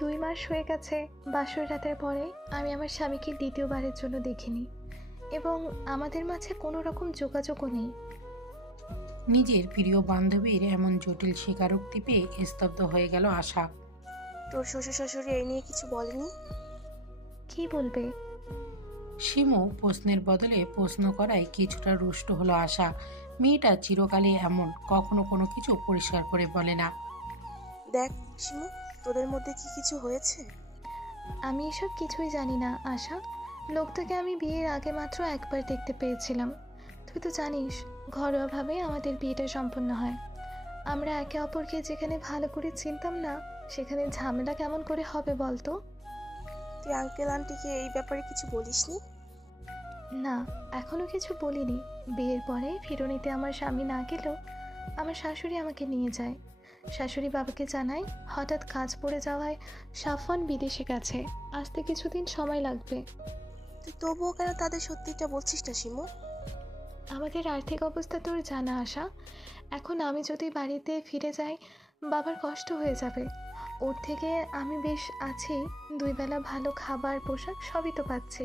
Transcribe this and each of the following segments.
2 মাস হয়ে গেছে বাসর রাতের পরে আমি আমার স্বামীকে দ্বিতীয়বারের জন্য দেখিনি, এবং আমাদের মাঝে কোনো রকম যোগাযোগও নেই। নিজের প্রিয় বান্ধবীর এমন জটিল স্বীকারোক্তি পেয়ে স্তব্ধ হয়ে গেল আশা। তোর শ্বশুর শাশুড়ি এই নিয়ে কিছু বলেনি? কি বলবে? শিমু প্রশ্নের বদলে প্রশ্ন করায় কিছুটা রুষ্ট হলো আশা। মেয়েটা চিরকালই এমন, কখনো কোনো কিছু পরিষ্কার করে বলে না। দেখ শিমু, তোদের মধ্যে কি কিছু হয়েছে? আমি এসব কিছুই জানি না আশা। লোকটাকে আমি বিয়ের আগে মাত্র একবার দেখতে পেয়েছিলাম। তুই তো জানিস ঘরোয়াভাবে আমাদের বিয়েটা সম্পন্ন হয়। আমরা একে অপরকে যেখানে ভালো করে চিনতাম না, সেখানে ঝামেলা কেমন করে হবে বলতো? তুই আঙ্কেল আন্টিকে এই ব্যাপারে কিছু বলিসনি? না, এখনো কিছু বলিনি। বিয়ের পরে ফিরনিতে আমার স্বামী না গেলেও আমার শাশুড়ি আমাকে নিয়ে যায়। শাশুড়ি বাবাকে জানায় হঠাৎ কাজ পড়ে যাওয়ায় সাফওয়ান বিদেশে গেছে, আসতে কিছুদিন সময় লাগবে। তুই তবুও কেন তাদের সত্যিটা বলছিস না শিমু? আমাদের আর্থিক অবস্থা তোর জানা আশা। এখন আমি যদি বাড়িতে ফিরে যাই বাবার কষ্ট হয়ে যাবে। ওর থেকে আমি বেশ আছি, 2 বেলা ভালো খাবার পোশাক সবই তো পাচ্ছি।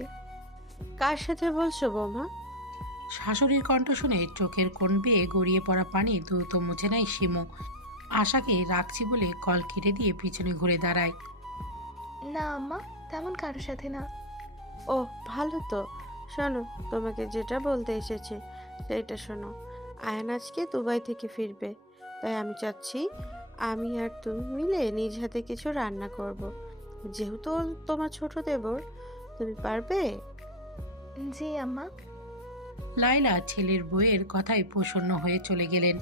কার সাথে বলছো বৌমা? শাশুড়ির কণ্ঠ শুনে চোখের কোণ বেয়ে গড়িয়ে পড়া পানি দ্রুত মুছে নেয় শিমু। আশাকে রাখছি বলে কল কেটে দিয়ে পিছনে ঘুরে দাঁড়ায়। না আম্মা, তেমন কারোর সাথে না। ও ভালো তো। শোনো, তোমাকে যেটা বলতে এসেছে সেটা শোনো। আয়ান আজকে দুবাই থেকে ফিরবে, তাই আমি চাচ্ছি আমি আর তুমি মিলে নিজ হাতে কিছু রান্না করব। যেহেতু ও তোমার ছোট দেবর, তুমি পারবে? জি আম্মা। লাইলা ছেলের বইয়ের কথায় প্রসন্ন হয়ে চলে গেলেন।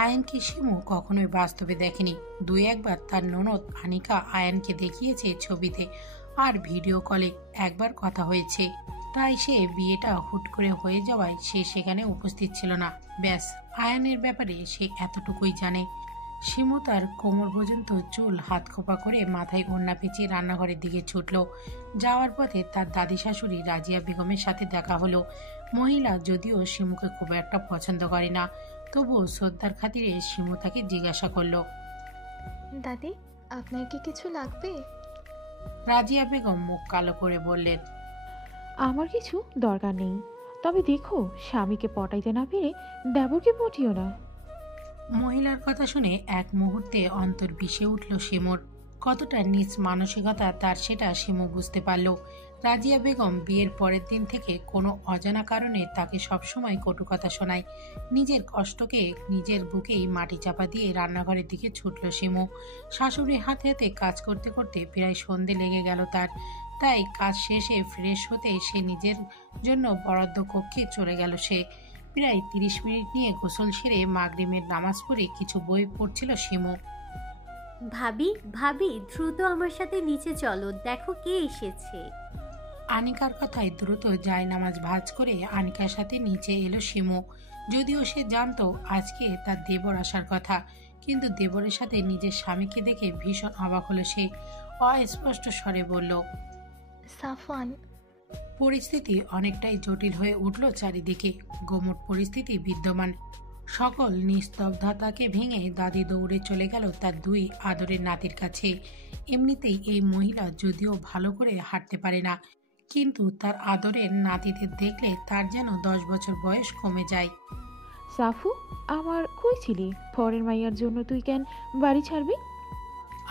আয়ানকে শিমু কখনোই বাস্তবে দেখেনি। 2-1বার তার ননদ আনিকা আয়ানকে দেখিয়েছে ছবিতে, আর ভিডিও কলে একবার কথা হয়েছে। তাই সে বিয়েটা হুট করে হয়ে যাওয়ায় সে সেখানে উপস্থিত ছিল না। ব্যাস, আয়ানের ব্যাপারে সে এতটুকুই জানে। শিমু তার কোমর পর্যন্ত চুল হাত খোপা করে মাথায় ওড়না পেঁচিয়ে রান্নাঘরের দিকে ছুটল। যাওয়ার পথে তার দাদি শাশুড়ি রাজিয়া বেগমের সাথে দেখা হলো। মহিলা যদিও শিমুকে খুব একটা পছন্দ করে না, তবুও শ্রদ্ধার খাতিরে শিমু তাকে জিজ্ঞাসা করলো, দাদি, আপনার কি কিছু লাগবে? রাজিয়া বেগম মুখ কালো করে বললেন, আমার কিছু দরকার নেই, তবে দেখো স্বামীকে পটাইতে না পেরে দেবরকে পটিও না। মহিলার কথা শুনে এক মুহূর্তে অন্তর বিষে উঠল শিমুর। কতটা নিজ মানসিকতা তার সেটা শিমু বুঝতে পারল। রাজিয়া বেগম বিয়ের পরের দিন থেকে কোনো অজানা কারণে তাকে সবসময় কটু কথা শোনায়। নিজের কষ্টকে নিজের বুকেই মাটি চাপা দিয়ে রান্নাঘরের দিকে ছুটল শিমু। শাশুড়ির হাতে হাতে কাজ করতে করতে প্রায় সন্ধে লেগে গেল তার। তাই কাজ শেষে ফ্রেশ হতে সে নিজের জন্য বরাদ্দ কক্ষে চলে গেল। সে প্রায় 30 মিনিট নিয়ে গোসল সেরে মাগরিবের নামাজ পড়ে কিছু বই পড়ছিল শিমু। ভাবি ভাবি, দ্রুত আমার সাথে নিচে চলো, দেখো কে এসেছে। আনিকার কথায় দ্রুত যায় নামাজ ভাঁজ করে আনিকার সাথে নিচে এলো শিমু। যদিও সে জানতো আজকে তার দেবর আসার কথা, কিন্তু দেবরের সাথে নিজের স্বামীকে দেখে ভীষণ অবাক হলো সে। অস্পষ্ট স্বরে বলল, সাফওয়ান। পরিস্থিতি অনেকটাই জটিল হয়ে উঠল চারিদিকে। গোমট পরিস্থিতি বিদ্যমান। সকল নিস্তব্ধতাকে ভেঙে দাদি দৌড়ে চলে গেল তার 2 আদরের নাতির কাছে। এমনিতেই এই মহিলা যদিও ভালো করে হাঁটতে পারে না, কিন্তু তার আদরের নাতিদের দেখলে তার যেন 10 বছর বয়স কমে যায়। সাফু, আমার কই ছিলি? পরের মাইয়ার জন্য তুই কেন বাড়ি ছাড়বি?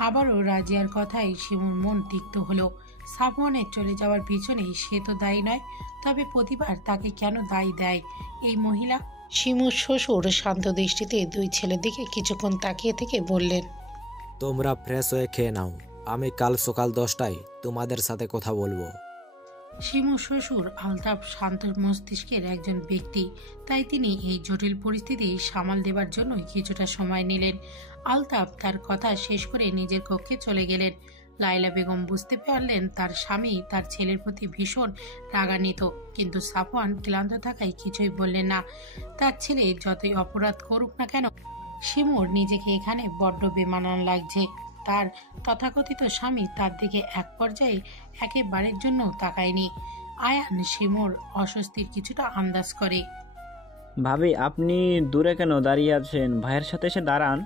আবারও রাজিয়ার কথায় শিমুর মন তিক্ত হলো। সাফওয়ানের চলে যাওয়ার পিছনে সে তো দায়ী নয়, তবে প্রতিবার তাকে কেন দায়ী দেয় এই মহিলা? শিমুর শ্বশুর শান্ত দৃষ্টিতে 2 ছেলের দিকে কিছুক্ষণ তাকিয়ে থেকে বললেন, তোমরা ফ্রেশ হয়ে খেয়ে নাও, আমি কাল সকাল 10টায় তোমাদের সাথে কথা বলবো। শিমুর শ্বশুর আলতাফ শান্ত মস্তিষ্কের একজন ব্যক্তি, তাই তিনি এই জটিল পরিস্থিতি সামাল দেবার জন্য কিছুটা সময় নিলেন। আলতাফ তার কথা শেষ করে নিজের কক্ষে চলে গেলেন। লাইলা বেগম বুঝতে পারলেন তার স্বামী তার ছেলের প্রতি ভীষণ রাগান্বিত, কিন্তু সাফওয়ান ক্লান্ত থাকায় কিছুই বললেন না। তার ছেলে যতই অপরাধ করুক না কেন, শিমুর নিজেকে এখানে বড্ড বেমানান লাগছে। তার তথাকথিত স্বামী তার দিকে এক পর্যায়ে একেবারের জন্য তাকায়নি। আয়ান শিমুর অস্বস্তির কিছুটা আন্দাজ করে। ভাবি, আপনি দূরে কেন দাঁড়িয়ে আছেন? ভাইয়ের সাথে এসে দাঁড়ান।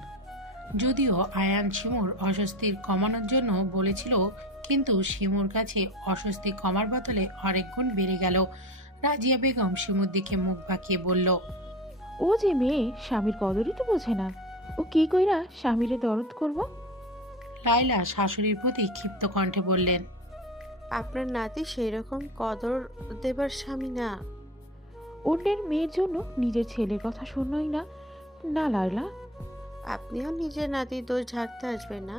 যদিও আয়ান শিমুর অস্বস্তির কমানোর জন্য বলেছিল, কিন্তু শিমুর কাছে অস্বস্তি কমার বদলে অনেক গুণ বেড়ে গেল। রাজিয়া বেগম শিমুর দিকে মুখ বাঁকিয়ে বলল, ও যে মেয়ে, স্বামীর কদরই তো বোঝে না। ও কি কইরা স্বামীরে দরদ করব? লাইলা শাশুড়ির প্রতি ক্ষিপ্ত কণ্ঠে বললেন, আপনার নাতি সেই রকম কদর দেবার স্বামী না। অন্যের মেয়ের জন্য নিজের ছেলের কথা শুনোই না। না লাইলা, আপনিও নিজের নাতির দোষ ঢাকতে আসবেন না।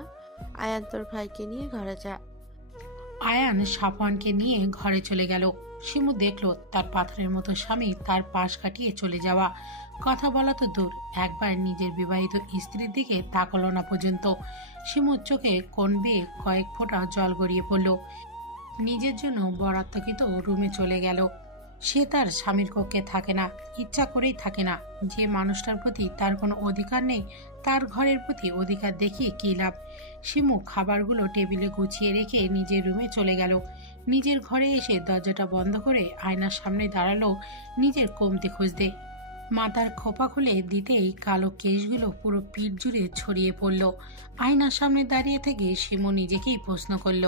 আয়ান তোর ভাইকে নিয়ে ঘরে যা। আয়ান সাফওয়ানকে নিয়ে ঘরে চলে গেল। শিমু দেখল তার পাথরের মতো স্বামী তার পাশ কাটিয়ে চলে যাওয়া। কথা বলা তো দূর, একবার নিজের বিবাহিত স্ত্রীর দিকে তাকালো না পর্যন্ত। শিমুর চোখে কোণ বেয়ে কয়েক ফোঁটা জল গড়িয়ে পড়ল। নিজের জন্য বরাদ্দকৃত রুমে চলে গেল। সে তার স্বামীর কক্ষে থাকে না, ইচ্ছা করেই থাকে না। যে মানুষটার প্রতি তার কোনো অধিকার নেই, তার ঘরের প্রতি অধিকার দেখিয়ে কী লাভ? শিমু খাবারগুলো টেবিলে গুছিয়ে রেখে নিজের রুমে চলে গেল। নিজের ঘরে এসে দরজাটা বন্ধ করে আয়নার সামনে দাঁড়ালো নিজের কমতি খুঁজতে। মাথার খোপা খুলে দিতেই কালো কেশগুলো পুরো পিঠ জুড়ে ছড়িয়ে পড়ল। আয়নার সামনে দাঁড়িয়ে থেকে শিমু নিজেকেই প্রশ্ন করল,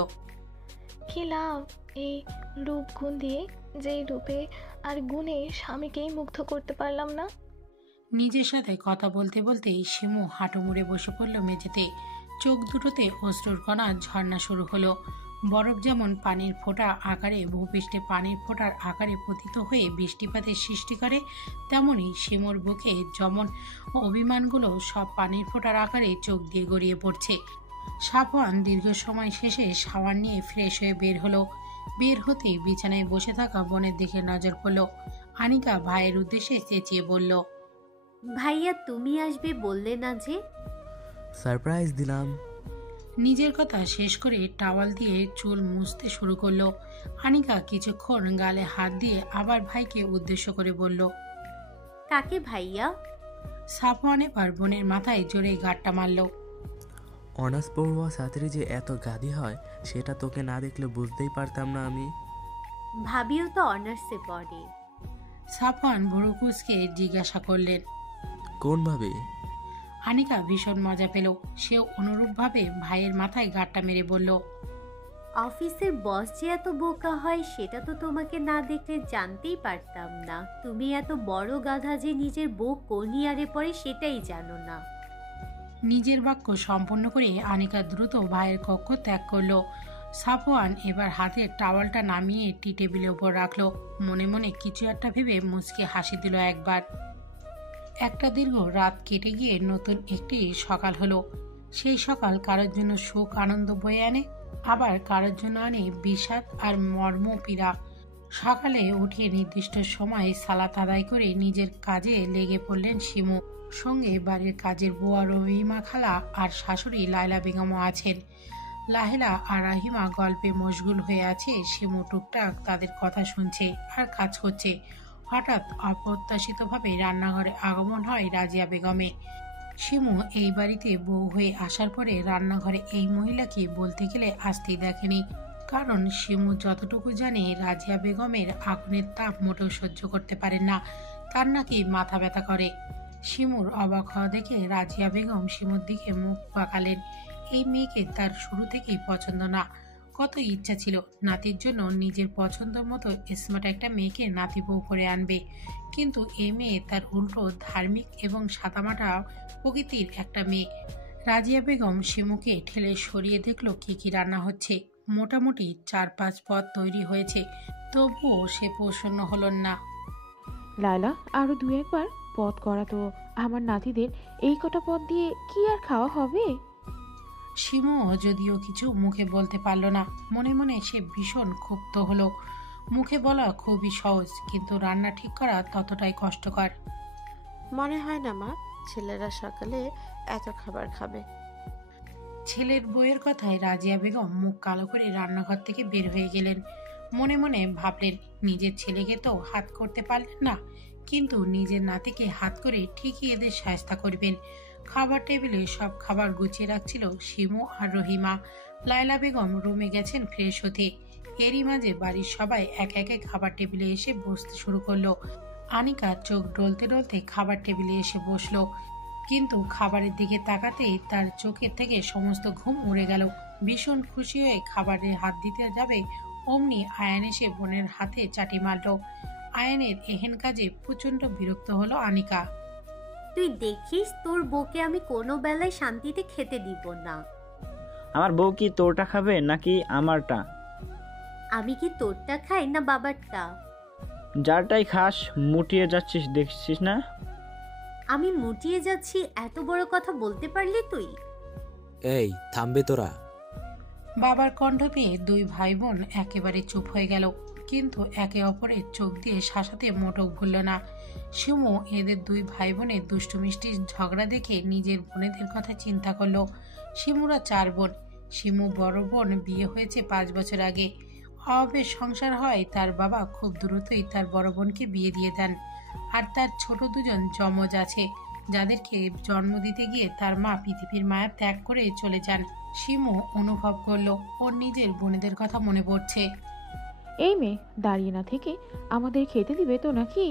কি লাভ এই রূপ গুণ দিয়ে, যেই রূপে আর গুণে স্বামীকেই মুগ্ধ করতে পারলাম না? নিজের সাথে কথা বলতে বলতেই শিমু হাঁটু মুড়ে বসে পড়ল মেঝেতে। চোখ দুটোতে অশ্রুর কণা ঝর্ণা শুরু হলো। বরফ যেমন পানির ফোঁটা আকারে ভূপৃষ্ঠে পানির ফোঁটার আকারে পতিত হয়ে বৃষ্টিপাতের সৃষ্টি করে, তেমনি শিমুর বুকে যেমন অভিমানগুলো সব পানির ফোঁটার আকারে চোখ দিয়ে গড়িয়ে পড়ছে। সাফওয়ান দীর্ঘ সময় শেষে শাওয়ার নিয়ে ফ্রেশ হয়ে বের হলো। বের হতেই বিছানায় বসে থাকা বোনের দিকে নজর পড়ল। আনিকা ভাইয়ের উদ্দেশ্যে চেঁচিয়ে বলল, ভাইয়া তুমি আসবে বললে না যে? সারপ্রাইজ দিলাম। নিজের কথা শেষ করে টাওয়াল দিয়ে চুল মুছতে শুরু করলো। আনিকা কিছুক্ষণ গালে হাত দিয়ে আবার ভাইকে উদ্দেশ্য করে বলল, কাকে ভাইয়া? সাফওয়ান এবার বোনের মাথায় জোরে গাঁটটা মারল। অনার্স পড়ুয়া ছাত্রী যে এত গাধি হয় সেটা তোকে না দেখলে বুঝতেই পারতাম না আমি। ভাবিও তো অনার্সে পড়ে। সাফওয়ান ভুরু কুঁচকে জিজ্ঞাসা করলেন, কোন ভাবে? আনিকা ভীষণ মজা পেল। সেও অনুরূপভাবে ভাইয়ের মাথায় গাঁটটা মেরে বলল, অফিসের বস যে এত বোকা হয় সেটা তো তোমাকে না দেখলে জানতেই পারতাম না। তুমি এত বড় গাধা যে নিজের বউ কোন ইয়ারে পড়ে সেটাই জানো না। নিজের বাক্য সম্পন্ন করে আনিকা দ্রুত ভাইয়ের কক্ষ ত্যাগ করলো। সাফওয়ান এবার হাতের টাওয়ালটা নামিয়ে টি টেবিলের উপর রাখলো। মনে মনে কিছু একটা ভেবে মুচকে হাসি দিল একবার। একটা দীর্ঘ রাত কেটে গিয়ে নতুন একটি সকাল হলো। সেই সকাল কারোর জন্য সুখ আনন্দ বয়ে আনে, আবার কারোর জন্য আনে বিষাদ আর মর্মপীড়া। সকালে উঠে নির্দিষ্ট সময়ে সালাত আদায় করে নিজের কাজে লেগে পড়লেন শিমু। সঙ্গে বাড়ির কাজের বুয়া রহিমা খালা আর শাশুড়ি লায়লা বেগমও আছেন। লাহেলা আর রাহিমা গল্পে মশগুল হয়ে আছে। শিমু টুকটাক তাদের কথা শুনছে আর কাজ করছে। হঠাৎ অপ্রত্যাশিতভাবে রান্নাঘরে আগমন হয় রাজিয়া বেগমে। শিমু এই বাড়িতে বউ হয়ে আসার পরে রান্নাঘরে এই মহিলাকে বলতে গেলে আসতেই দেখেনি। কারণ শিমু যতটুকু জানে রাজিয়া বেগমের আগুনের তাপ মোটেও সহ্য করতে পারেন না, তার নাকি মাথা ব্যথা করে। শিমুর অবাক হওয়া দেখে রাজিয়া বেগম শিমুর দিকে মুখ বাঁকালেন। এই মেয়েকে তার শুরু থেকেই পছন্দ না। কত ইচ্ছা ছিল নাতির জন্য নিজের পছন্দ মতো স্মার্ট একটা মেয়েকে নাতি বউ করে আনবে, কিন্তু এই মেয়ে তার উল্টো ধার্মিক এবং সাদামাটা প্রকৃতির একটা মেয়ে। রাজিয়া বেগম শিমুকে ঠেলে সরিয়ে দেখলো কি কি রান্না হচ্ছে। মোটামুটি 4-5 পদ তৈরি হয়েছে, তবুও সে প্রসন্ন হল না। লায়লা, আরো 2-1 বার পদ করা তো। আমার নাতিদের এই কটা পদ দিয়ে কি আর খাওয়া হবে? শিমুও যদিও কিছু মুখে বলতে পারল না। মনে মনে সে ভীষণ ক্ষুব্ধ হলো। মুখে বলা খুবই সহজ, কিন্তু রান্না ঠিক করা ততটাই কষ্টকর। মনে হয় না মা ছেলেরা সকালে এত খাবার খাবে। ছেলের বইয়ের কথায় রাজিয়া বেগম মুখ কালো করে রান্নাঘর থেকে বের হয়ে গেলেন। মনে মনে ভাবলেন, নিজের ছেলেকে তো হাত করতে পারলেন না, কিন্তু নিজের নাতিকে হাত করে ঠিকই এদের শায়েস্তা করবেন। খাবার টেবিলে সব খাবার গুছিয়ে রাখছিল শিমু আর রহিমা। লায়লা বেগম রুমে গেছেন ফ্রেশ হতে। এরই মাঝে বাড়ির সবাই এক একে খাবার টেবিলে এসে বসতে শুরু করলো। আনিকা চোখ ডলতে ডলতে খাবার টেবিলে এসে বসলো। কিন্তু খাবারের দিকে তাকাতেই তার চোখের থেকে সমস্ত ঘুম উড়ে গেল। ভীষণ খুশি হয়ে খাবারে হাত দিতে যাবে অমনি আয়ান এসে বোনের হাতে চাটি মারল। আয়ানের এহেন কাজে প্রচন্ড বিরক্ত হলো আনিকা। তুই দেখিস তোর বউকে আমি কোনো বেলায় শান্তিতে খেতে দিব না। আমার বউ কি তোরটা খাবে নাকি আমারটা? আমি কি তোরটা খাই না বাবারটা? যারটাই খাস মুটিয়ে যাচ্ছিস দেখছিস না? আমি মুটিয়ে যাচ্ছি এত বড় কথা বলতে পারলি তুই? এই থামবি তোরা? বাবার কণ্ঠ পেয়ে দুই ভাই বোন একেবারে চুপ হয়ে গেল, কিন্তু একে অপরের চোখ দিয়ে শাসাতে মোটেও ভুলল না। শিমু এদের দুই ভাই বোনের দুষ্টু মিষ্টির ঝগড়া দেখে নিজের বোনেদের কথা চিন্তা করলো। শিমুরা 4 বোন। শিমু বড় বোন বিয়ে হয়েছে 5 বছর আগে। অভাবের সংসার হয় তার বাবা খুব দ্রুতই তার বড় বোনকে বিয়ে দিয়ে দেন। আর তার ছোট দুজন যমজ আছে, যাদেরকে জন্ম দিতে গিয়ে তার মা পৃথিবীর মায়া ত্যাগ করে চলে যান। শিমু অনুভব করলো ওর নিজের বোনেদের কথা মনে পড়ছে। এই মেয়ে দাঁড়িয়ে না থেকে আমাদের খেতে দিবে তো নাকি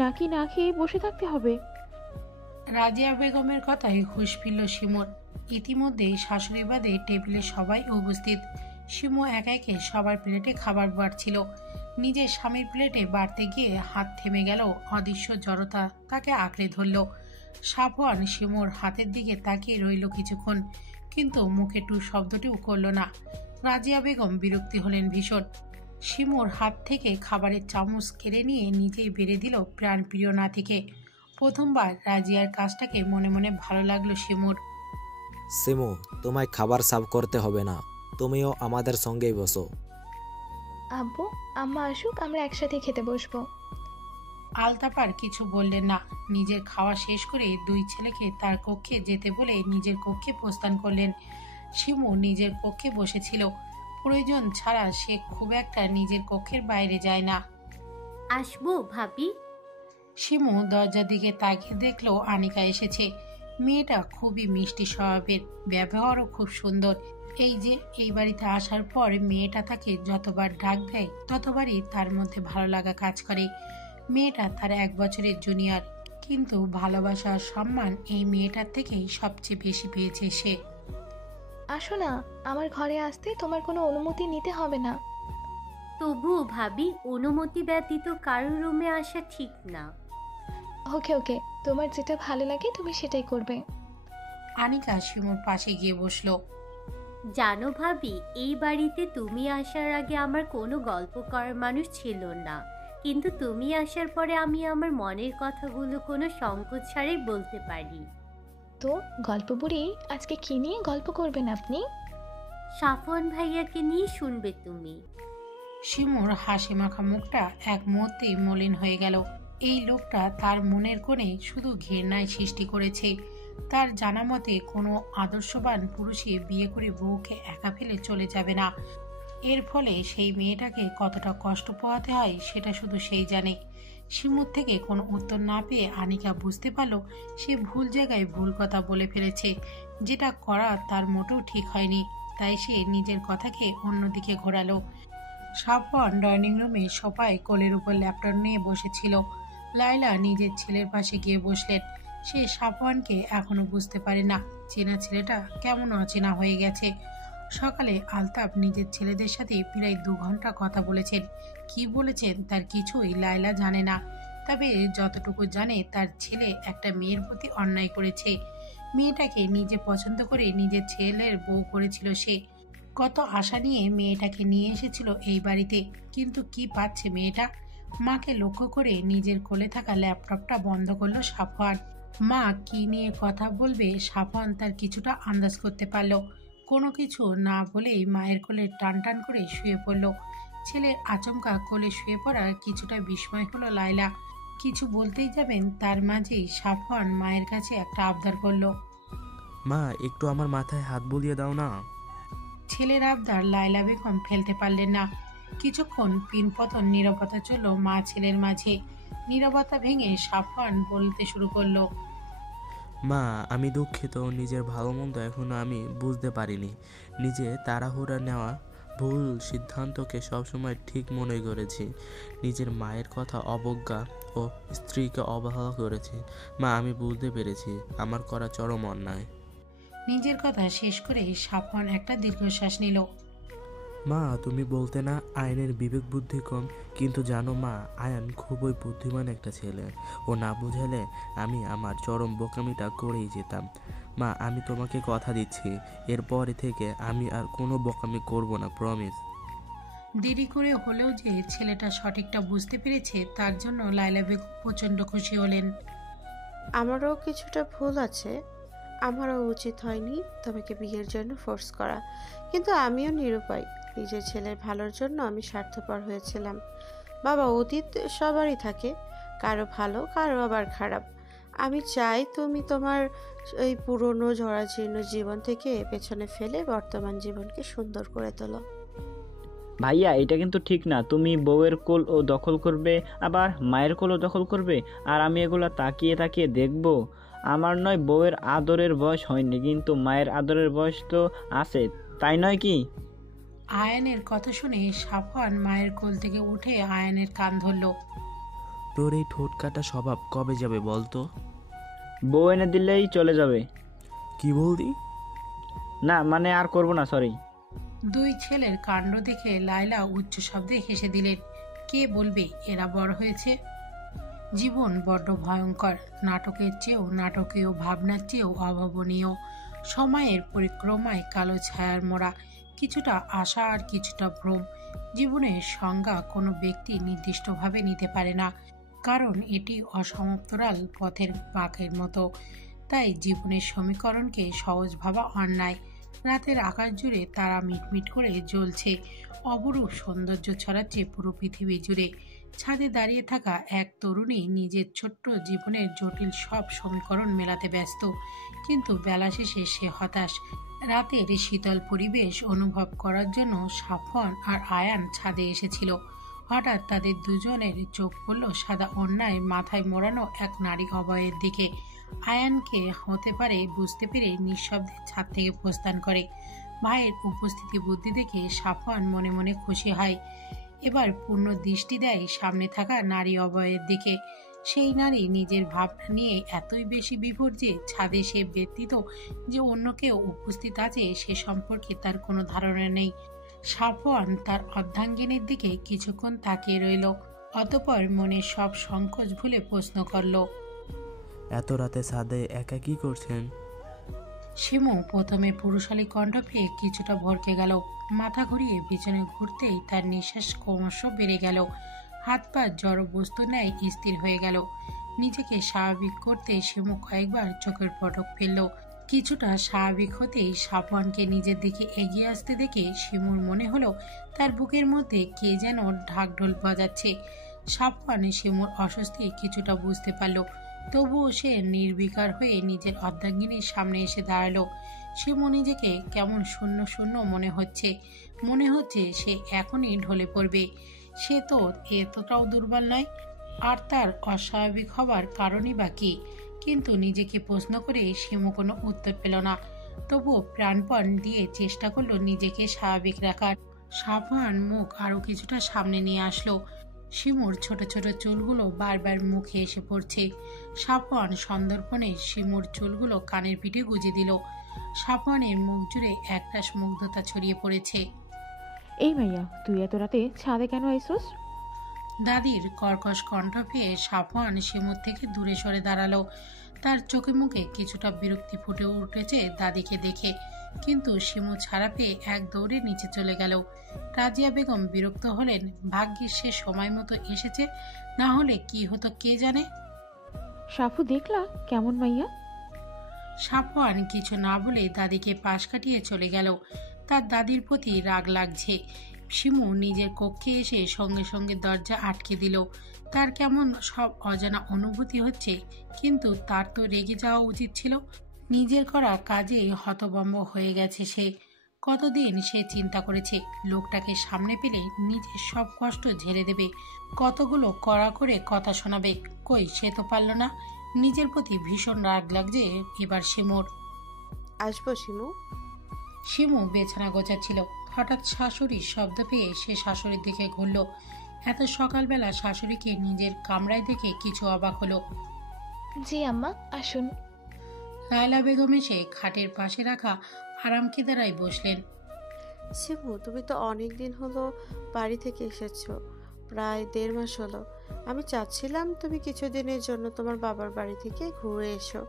নাকি না খেয়ে বসে থাকতে হবে? রাজিয়া বেগমের কথায় হুঁশ ফিরল শিমুর। ইতিমধ্যেই শাশুড়ি বাদে টেবিলে সবাই উপস্থিত। শিমু একা একে সবার প্লেটে খাবার বাড়ছিল। নিজের স্বামীর প্লেটে বাড়তে গিয়ে হাত থেমে গেল। অদৃশ্য জড়তা তাকে আঁকড়ে ধরল। সাফওয়ান শিমুর হাতের দিকে তাকিয়ে রইল কিছুক্ষণ, কিন্তু মুখে টু শব্দটিও করল না। রাজিয়া বেগম বিরক্তি হলেন ভীষণ। শিমুর হাত থেকে খাবারের চামচ কেড়ে নিয়ে নিজেই বেড়ে দিল প্রাণপ্রিয় নাতিকে। প্রথমবার রাজিয়ার কাজটাকে মনে মনে ভালো লাগলো শিমুর। সিমু, তোমায় খাবার সার্ভ করতে হবে না, তুমিও আমাদের সঙ্গেই বসো। আব্বু আম্মা আসুক, আমরা একসাথে খেতে বসবো। আলতাপার কিছু বললেন না। নিজের খাওয়া শেষ করে দুই ছেলেকে তার কক্ষে যেতে বলে নিজের কক্ষে প্রস্থান করলেন। শিমু নিজের কক্ষে বসেছিল। প্রয়োজন ছাড়া সে খুব একটা নিজের কক্ষের বাইরে যায় না। আসবো ভাবি? শিমু দরজার দিকে তাকিয়ে দেখলো আনিকা এসেছে। মেয়েটা খুবই মিষ্টি স্বভাবের, ব্যবহারও খুব সুন্দর। এই বাড়িতে আসার পর মেয়েটা তাকে যতবার ডাক দেয় ততবারই তার মধ্যে ভালো লাগা কাজ করে। মেয়েটা তার 1 বছরের জুনিয়র, কিন্তু ভালোবাসা আর সম্মান এই মেয়েটার থেকেই সবচেয়ে বেশি পেয়েছে সে। আসো না, আমার ঘরে আসতে তোমার কোনো অনুমতি নিতে হবে না। তবু ভাবি, অনুমতি ব্যতীত কারোর রুমে আসা ঠিক না। ওকে ওকে, তোমার যেটা ভালো লাগে তুমি সেটাই করবে। আনিকা শিমুর পাশে গিয়ে বসলো। জানো ভাবি, এই বাড়িতে তুমি আসার আগে আমার কোনো গল্প করার মানুষ ছিল না, কিন্তু তুমি আসার পরে আমি আমার মনের কথাগুলো কোনো সংকোচ ছাড়াই বলতে পারি। তো গল্প বুড়ি, আজকে কি নিয়ে গল্প করবেন আপনি? সাফওয়ান ভাইয়াকে নিয়ে শুনবে তুমি। শিমুর হাসি মাখা মুখটা এক মুহূর্তেই মলিন হয়ে গেল। এই লোকটা তার মনের কোণে শুধু ঘৃণায় সৃষ্টি করেছে। তার জানা মতে কোনো আদর্শবান পুরুষই বিয়ে করে বউকে একা ফেলে চলে যাবে না। এর ফলে সেই মেয়েটাকে কতটা কষ্ট পোহাতে হয় সেটা শুধু সেই জানে। শিমুর থেকে কোনো উত্তর না পেয়ে আনিকা বুঝতে পারল সে ভুল জায়গায় ভুল কথা বলে ফেলেছে। যেটা করা তার মোটেও ঠিক হয়নি। তাই সে নিজের কথাকে অন্যদিকে ঘোরালো। সাফওয়ান ডাইনিং রুমে সোফায় কোলের উপর ল্যাপটপ নিয়ে বসেছিল। লায়লা নিজের ছেলের পাশে গিয়ে বসলেন। সে সাফওয়ানকে এখনো বুঝতে পারে না। চেনা ছেলেটা কেমন অচেনা হয়ে গেছে। সকালে আলতাফ নিজের ছেলেদের সাথে প্রায় 2 ঘন্টা কথা বলেছেন। কি বলেছেন তার কিছুই লায়লা জানে না। তবে যতটুকু জানে তার ছেলে একটা মেয়ের প্রতি অন্যায় করেছে। মেয়েটাকে নিজে পছন্দ করে নিজের ছেলের বউ করেছিল সে। কত আশা নিয়ে মেয়েটাকে নিয়ে এসেছিল এই বাড়িতে, কিন্তু কি পাচ্ছে মেয়েটা? মাকে লক্ষ্য করে নিজের কোলে থাকা ল্যাপটপটা বন্ধ করলো সাফওয়ান। মা কি নিয়ে কথা বলবে সাফওয়ান তার কিছুটা আন্দাজ করতে পারলো। কোনো কিছু না বলেই মায়ের কোলে টান টান করে শুয়ে পড়ল। ছেলের আচমকা কোলে শুয়ে পড়ার কিছুটা বিস্ময় হলো লায়লা। কিছু বলতেই যাবেন তার মাঝেই সাফওয়ান মায়ের কাছে একটা আবদার করলো। মা, একটু আমার মাথায় হাত বুলিয়ে দাও না। ছেলের আবদার লায়লা বেগম ফেলতে পারলেন না। কিছুক্ষণ পিনপতন নীরবতা চলল মা ছেলের মাঝে। নীরবতা ভেঙে সাফওয়ান বলতে শুরু করলো। মা, আমি দুঃখিত, নিজের ভালো মন্দ এখনো আমি বুঝতে পারিনি। নিজে তাড়াহুড়া নেওয়া ভুল সিদ্ধান্তকে সবসময় ঠিক মনে করেছি। নিজের মায়ের কথা অবজ্ঞা ও স্ত্রীকে অবহেলা করেছি। মা, আমি বুঝতে পেরেছি আমার করা চরম অন্যায়। নিজের কথা শেষ করে সাফওয়ান একটা দীর্ঘশ্বাস নিল। মা, তুমি বলতে না আয়নের বিবেক বুদ্ধি কম, কিন্তু জানো মা, আয়ান খুবই বুদ্ধিমান একটা ছেলে। ও না বুঝালে আমি আমার চরম বোকামিটা করেই যেতাম। মা, আমি তোমাকে কথা দিচ্ছি, এরপরে থেকে আমি আর কোনো বোকামি করব না, প্রমিস। দেরি করে হলেও যে ছেলেটা সঠিকটা বুঝতে পেরেছে তার জন্য লায়লা বেগম প্রচণ্ড খুশি হলেন। আমারও কিছুটা ভুল আছে, আমারও উচিত হয়নি তোমাকে বিয়ের জন্য ফোর্স করা, কিন্তু আমিও নিরুপায়। নিজের ছেলের ভালোর জন্য আমি স্বার্থপর হয়েছিলাম। বাবা, অতীত সবারই থাকে, কারো ভালো কারো আবার খারাপ। আমি চাই তুমি তোমার এই পুরনো জরাজীর্ণ জীবন থেকে পেছনে ফেলে বর্তমান জীবনকে সুন্দর করে তোলো। ভাইয়া, এটা কিন্তু ঠিক না। তুমি বউয়ের কোল ও দখল করবে, আবার মায়ের কোলও দখল করবে, আর আমি এগুলো তাকিয়ে তাকিয়ে দেখব? আমার নয় বউয়ের আদরের বয়স হয়নি, কিন্তু মায়ের আদরের বয়স তো আছে, তাই নয় কি? আয়ানের কথা শুনে সাফওয়ান মায়ের কোল থেকে উঠে আয়ানের কান ধরল। তোর এই ঠোঁট কাটা স্বভাব কবে যাবে বলতো? বউ এনে দিলেই চলে যাবে। কি বললি? না মানে আর করব না, সরি। দুই ছেলের কাণ্ড দেখে লায়লা উচ্চ শব্দে হেসে দিলেন। কে বলবে এরা বড় হয়েছে? জীবন বড্ড ভয়ঙ্কর, নাটকের চেয়েও নাটকীয়, ভাবনার চেয়েও অভাবনীয়। সময়ের পরিক্রমায় কালো ছায়ার মোড়া, কিছুটা আশা আর কিছুটা ভ্রম। জীবনের সংজ্ঞা কোনো ব্যক্তি নির্দিষ্টভাবে নিতে পারে না, কারণ এটি অসমাপ্তরাল পথের বাঁকের মতো। তাই জীবনের সমীকরণকে সহজ ভাবা অন্যায়। রাতের আকাশ জুড়ে তারা মিটমিট করে জ্বলছে, অপরূপ সৌন্দর্য ছড়াচ্ছে পুরো পৃথিবী জুড়ে। ছাদে দাঁড়িয়ে থাকা এক তরুণী নিজের ছোট্ট জীবনের জটিল সব সমীকরণ মেলাতে ব্যস্ত, কিন্তু বেলা শেষে সে হতাশ। রাতের শীতল পরিবেশ অনুভব করার জন্য সাফওয়ান আর আয়ান ছাদে এসেছিল। হঠাৎ তাদের দুজনের চোখ পড়ল সাদা ওড়নায় মাথায় মোড়ানো এক নারী অবয়ের দিকে। আয়ানকে হতে পারে বুঝতে পেরে নিঃশব্দে ছাদ থেকে প্রস্থান করে। ভাইয়ের উপস্থিতি বুদ্ধি দেখে সাফওয়ান মনে মনে খুশি হয়। এবার পূর্ণ দৃষ্টি দেয় সামনে থাকা নারী অবয়ের দিকে। সেই নারী নিজের ভাবনা নিয়ে এতই বেশি বিভোর যে ছাদে সে ব্যতীত যে অন্য কেউ উপস্থিত আছে সে সম্পর্কে তার কোনো ধারণা নেই। সাফওয়ান তার অর্ধাঙ্গিনীর দিকে কিছুক্ষণ তাকিয়ে রইল, অতঃপর মনের সব সংকোচ ভুলে প্রশ্ন করল, এত রাতে ছাদে একা কি করছেন? শিমু প্রথমে পুরুষালী কণ্ঠ পেয়ে কিছুটা ভরকে গেল। মাথা ঘুরিয়ে পিছনে ঘুরতেই তার নিঃশ্বাস ক্রমশ বেড়ে গেল, হাত পা জড় বস্তুর ন্যায় স্থির হয়ে গেল। নিজেকে স্বাভাবিক করতে শিমু কয়েকবার চোখের পলক ফেলল। কিছুটা স্বাভাবিক হতেই সাফওয়ানকে নিজের দিকে এগিয়ে আসতে দেখে শিমুর মনে হলো তার বুকের মধ্যে কে যেন ঢাকঢোল বাজাচ্ছে। সাফওয়ান শিমুর অস্বস্তি কিছুটা বুঝতে পারল, তবুও সে নির্বিকার হয়ে নিজের অর্ধাঙ্গিনীর সামনে এসে দাঁড়ালো। শিমু নিজেকে কেমন শূন্য শূন্য মনে হচ্ছে সে এখনই ঢলে পড়বে। সে তো এতটাও দুর্বল নয়, আর তার অস্বাভাবিক হবার কারণই বা কি? কিন্তু নিজেকে প্রশ্ন করে শিমু কোনো উত্তর পেল না। তবুও প্রাণপণ দিয়ে চেষ্টা করলো নিজেকে স্বাভাবিক রাখার। সাফওয়ান মুখ আরো কিছুটা সামনে নিয়ে আসলো। শিমুর ছোট ছোট চুলগুলো বারবার মুখে এসে পড়ছে। সাফওয়ান সন্দর্পণে শিমুর চুলগুলো কানের পিঠে গুজে দিল। সাফওয়ানের মুখ জুড়ে একরাশ মুগ্ধতা ছড়িয়ে পড়েছে। এই মাইয়া, তুই এত রাতে ছাদে কেন আইসোস? দাদির কর্কশ কণ্ঠ পেয়ে সাফওয়ান শিমুর থেকে দূরে সরে দাঁড়ালো। তার চোখে মুখে কিছুটা বিরক্তি ফুটে উঠেছে দাদিকে দেখে, কিন্তু শিমু ছাড়া পেয়ে এক দৌড়ে নিচে চলে গেল। রাজিয়া বেগম বিরক্ত হলেন, ভাগ্যিস সে সময় মতো এসেছে, না হলে কি হতো কে জানে। সাফু, দেখলা কেমন মাইয়া? সাফওয়ান কিছু না বলে দাদিকে পাশ কাটিয়ে চলে গেল। তার দাদির প্রতি রাগ লাগছে। শিমু নিজের কক্ষে এসে সঙ্গে সঙ্গে দরজা আটকে দিল। তার কেমন সব অজানা অনুভূতি হচ্ছে, কিন্তু তার তো রেগে যাওয়া উচিত ছিল। নিজের করা কাজে হতভম্ব হয়ে গেছে সে। কতদিন সে চিন্তা করেছে লোকটাকে সামনে পেলে নিজের সব কষ্ট ঝেড়ে দেবে, কতগুলো কড়া করে কথা শোনাবে। কই, সে তো পারল না। নিজের প্রতি ভীষণ রাগ লাগছে এবার শিমুর। আসবো শিমু? শিমু বিছানা গোছাচ্ছিল, হঠাৎ শাশুড়ির শব্দ পেয়ে সে শাশুড়ির দিকে ঘুরল। এত সকালবেলা শাশুড়িকে নিজের কামরায় দেখে কিছু অবাক হলো। জি আম্মা, আসুন। লায়লা বেগম এসে খাটের পাশে রাখা আরামকেদারায় বসলেন। শিমু, তুমি তো অনেক দিন হলো বাড়ি থেকে এসেছো, প্রায় 1.5 মাস হলো। আমি চাচ্ছিলাম তুমি কিছুদিনের জন্য তোমার বাবার বাড়ি থেকে ঘুরে এসো।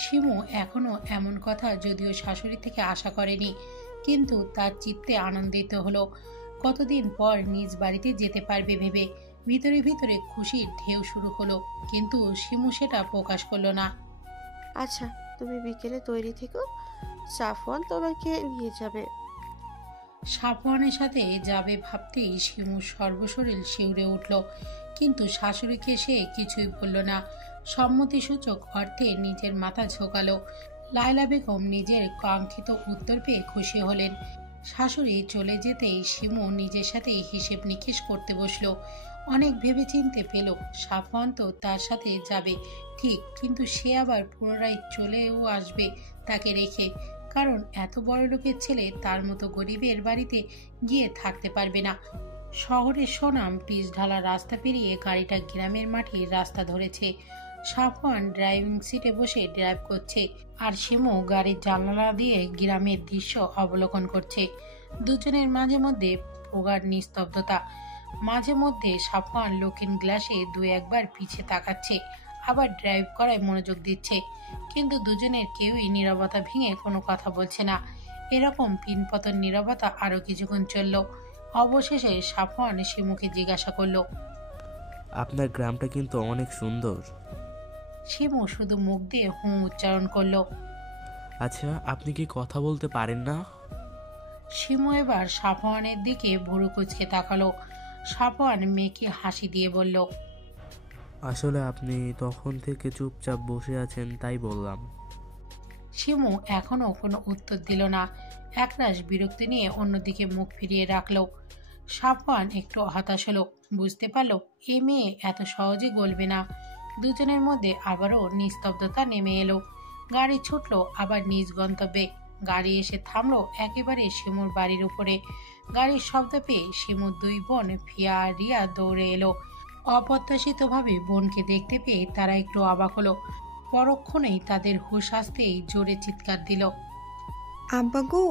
শিমু এখনো এমন কথা যদিও শাশুড়ি থেকে আশা করেনি, কিন্তু তার চিত্তে আনন্দিত হলো। কতদিন পর নিজ বাড়িতে যেতে পারবে ভেবে ভিতরে ভিতরে খুশির ঢেউ শুরু হলো, কিন্তু শিমু সেটা প্রকাশ করলো না। আচ্ছা, তুমি বিকেলে তৈরি থেকো, সাফওয়ান তোমাকে নিয়ে যাবে। সাফওয়ানের সাথে যাবে ভাবতেই শিমু সর্বশরীর শিউরে উঠল, কিন্তু শাশুড়িকে সে কিছুই বলল না। সম্মতিসূচক অর্থে নিজের মাথা ঝোঁকালো। লায়লা বেগম নিজের কাঙ্ক্ষিত উত্তর পেয়ে খুশি হলেন। শাশুড়ি চলে যেতেই শিমু নিজের সাথে হিসেব নিকেশ করতে বসলো। অনেক ভেবেচিন্তে পেল সাফওয়ান তো তার সাথে যাবে ঠিক, কিন্তু সে আবার পুনরায় চলেও আসবে তাকে রেখে, কারণ এত বড় লোকের ছেলে তার মতো গরিবের বাড়িতে গিয়ে থাকতে পারবে না। শহরের সুনাম পিচ ঢালা রাস্তা পেরিয়ে গাড়িটা গ্রামের মাটির রাস্তা ধরেছে। সাফওয়ান ড্রাইভিং সিটে বসে ড্রাইভ করছে, আর শিমু গাড়ির জানালা দিয়ে গ্রামের দৃশ্য অবলোকন করছে। দুজনের মাঝে মধ্যে প্রগাঢ় নিস্তব্ধতা। মাঝে মধ্যে সাফওয়ান লুকিং গ্লাসে 2-1 পিছে তাকাচ্ছে, আবার ড্রাইভ করায় মনোযোগ দিচ্ছে, কিন্তু দুজনের কেউই নীরবতা ভেঙে কোনো কথা বলছে না। এরকম পিনপতন নীরবতা আরো কিছুক্ষণ চলল। অবশেষে সাফওয়ান শিমুকে জিজ্ঞাসা করলো, আপনার গ্রামটা কিন্তু অনেক সুন্দর। শিমু শুধু মুখ দিয়ে হুঁ উচ্চারণ করলো। আচ্ছা, আপনি কি কথা বলতে পারেন না? শিমু এবার সাফওয়ানের দিকে ভুরু কুঁচকে তাকালো। সাফওয়ান মেয়েকে হাসি দিয়ে বলল, আসলে আপনি তখন থেকে চুপচাপ বসে আছেন তাই বললাম। শিমু এখনো কোনো উত্তর দিল না, একরাশ বিরক্তি নিয়ে অন্যদিকে মুখ ফিরিয়ে রাখলো। সাফওয়ান একটু হতাশ হলো, বুঝতে পারলো এ মেয়ে এত সহজে গলবে না। দুজনের মধ্যে আবারও নিস্তব্ধতা নেমে এলো। গাড়ি ছুটলো আবার নিজ গন্তব্যে। গাড়ি এসে থামলো একেবারে শিমুর বাড়ির উপরে। গাড়ির শব্দ পেয়ে শিমুর 2 বোন ফিয়া আর রিয়া দৌড়ে এলো। অপ্রত্যাশিতভাবে বোনকে দেখতে পেয়ে তারা একটু অবাক হলো। পরক্ষণেই তাদের হুঁশ আসতেই জোরে চিৎকার দিল, আব্বা গো,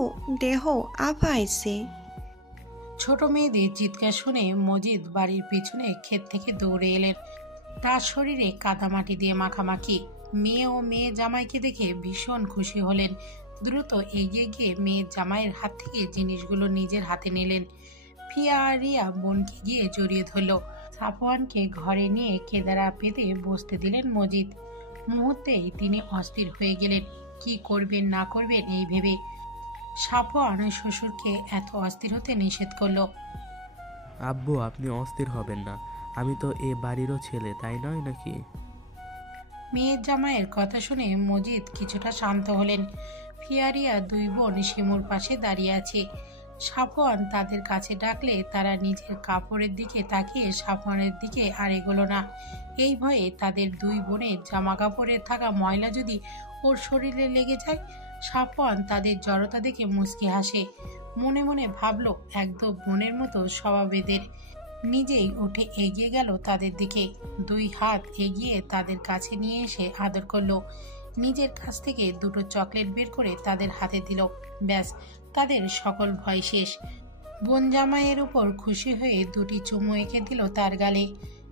দেহ আব্বা আইছে। ছোট মেয়েদের চিৎকার শুনে মজিদ বাড়ির পিছনে ক্ষেত থেকে দৌড়ে এলেন। তার শরীরে কাদামাটি দিয়ে মাখামাখি। মেয়ে ও মেয়ে জামাইকে দেখে ভীষণ খুশি হলেন। দ্রুত এগিয়ে গিয়ে মেয়ের জামাইয়ের হাত থেকে জিনিসগুলো নিজের হাতে নিলেন। ফিয়া আর রিয়া বোনকে গিয়ে জড়িয়ে ধরল। সাফওয়ানকে ঘরে নিয়ে কেদারা পেতে বসতে দিলেন মজিদ। মুহূর্তেই তিনি অস্থির হয়ে গেলেন, কি করবেন না করবেন এই ভেবে। সাফওয়ান শ্বশুরকে এত অস্থির হতে নিষেধ করল। আব্বু, আপনি অস্থির হবেন না, আমি তো এ বাড়িরও ছেলে, তাই নয় নাকি? মেয়ের জামাইয়ের কথা শুনে মজিদ কিছুটা শান্ত হলেন। ফিয়ারিয়া 2 বোন শিমুর পাশে দাঁড়িয়ে আছে। সাফওয়ান তাদের কাছে ডাকলে তারা নিজের কাপড়ের দিকে তাকিয়ে সাফওয়ানের দিকে আর এগোলো না। এই ভয়ে তাদের 2 বোনের জামা কাপড়ে থাকা ময়লা যদি ওর শরীরে লেগে যায়। সাফওয়ান তাদের জড়তা দেখে মুচকি হাসে। মনে মনে ভাবলো একদম বোনের মতো স্বভাবেদের। নিজেই উঠে এগিয়ে গেল তাদের দিকে। 2 হাত এগিয়ে তাদের কাছে নিয়ে এসে আদর করলো। নিজের কাছ থেকে 2টো চকলেট বের করে তাদের হাতে দিল। ব্যাস, তাদের সকল ভয় শেষ। বোন জামাইয়ের উপর খুশি হয়ে 2টি চুমু এঁকে দিল তার গালে।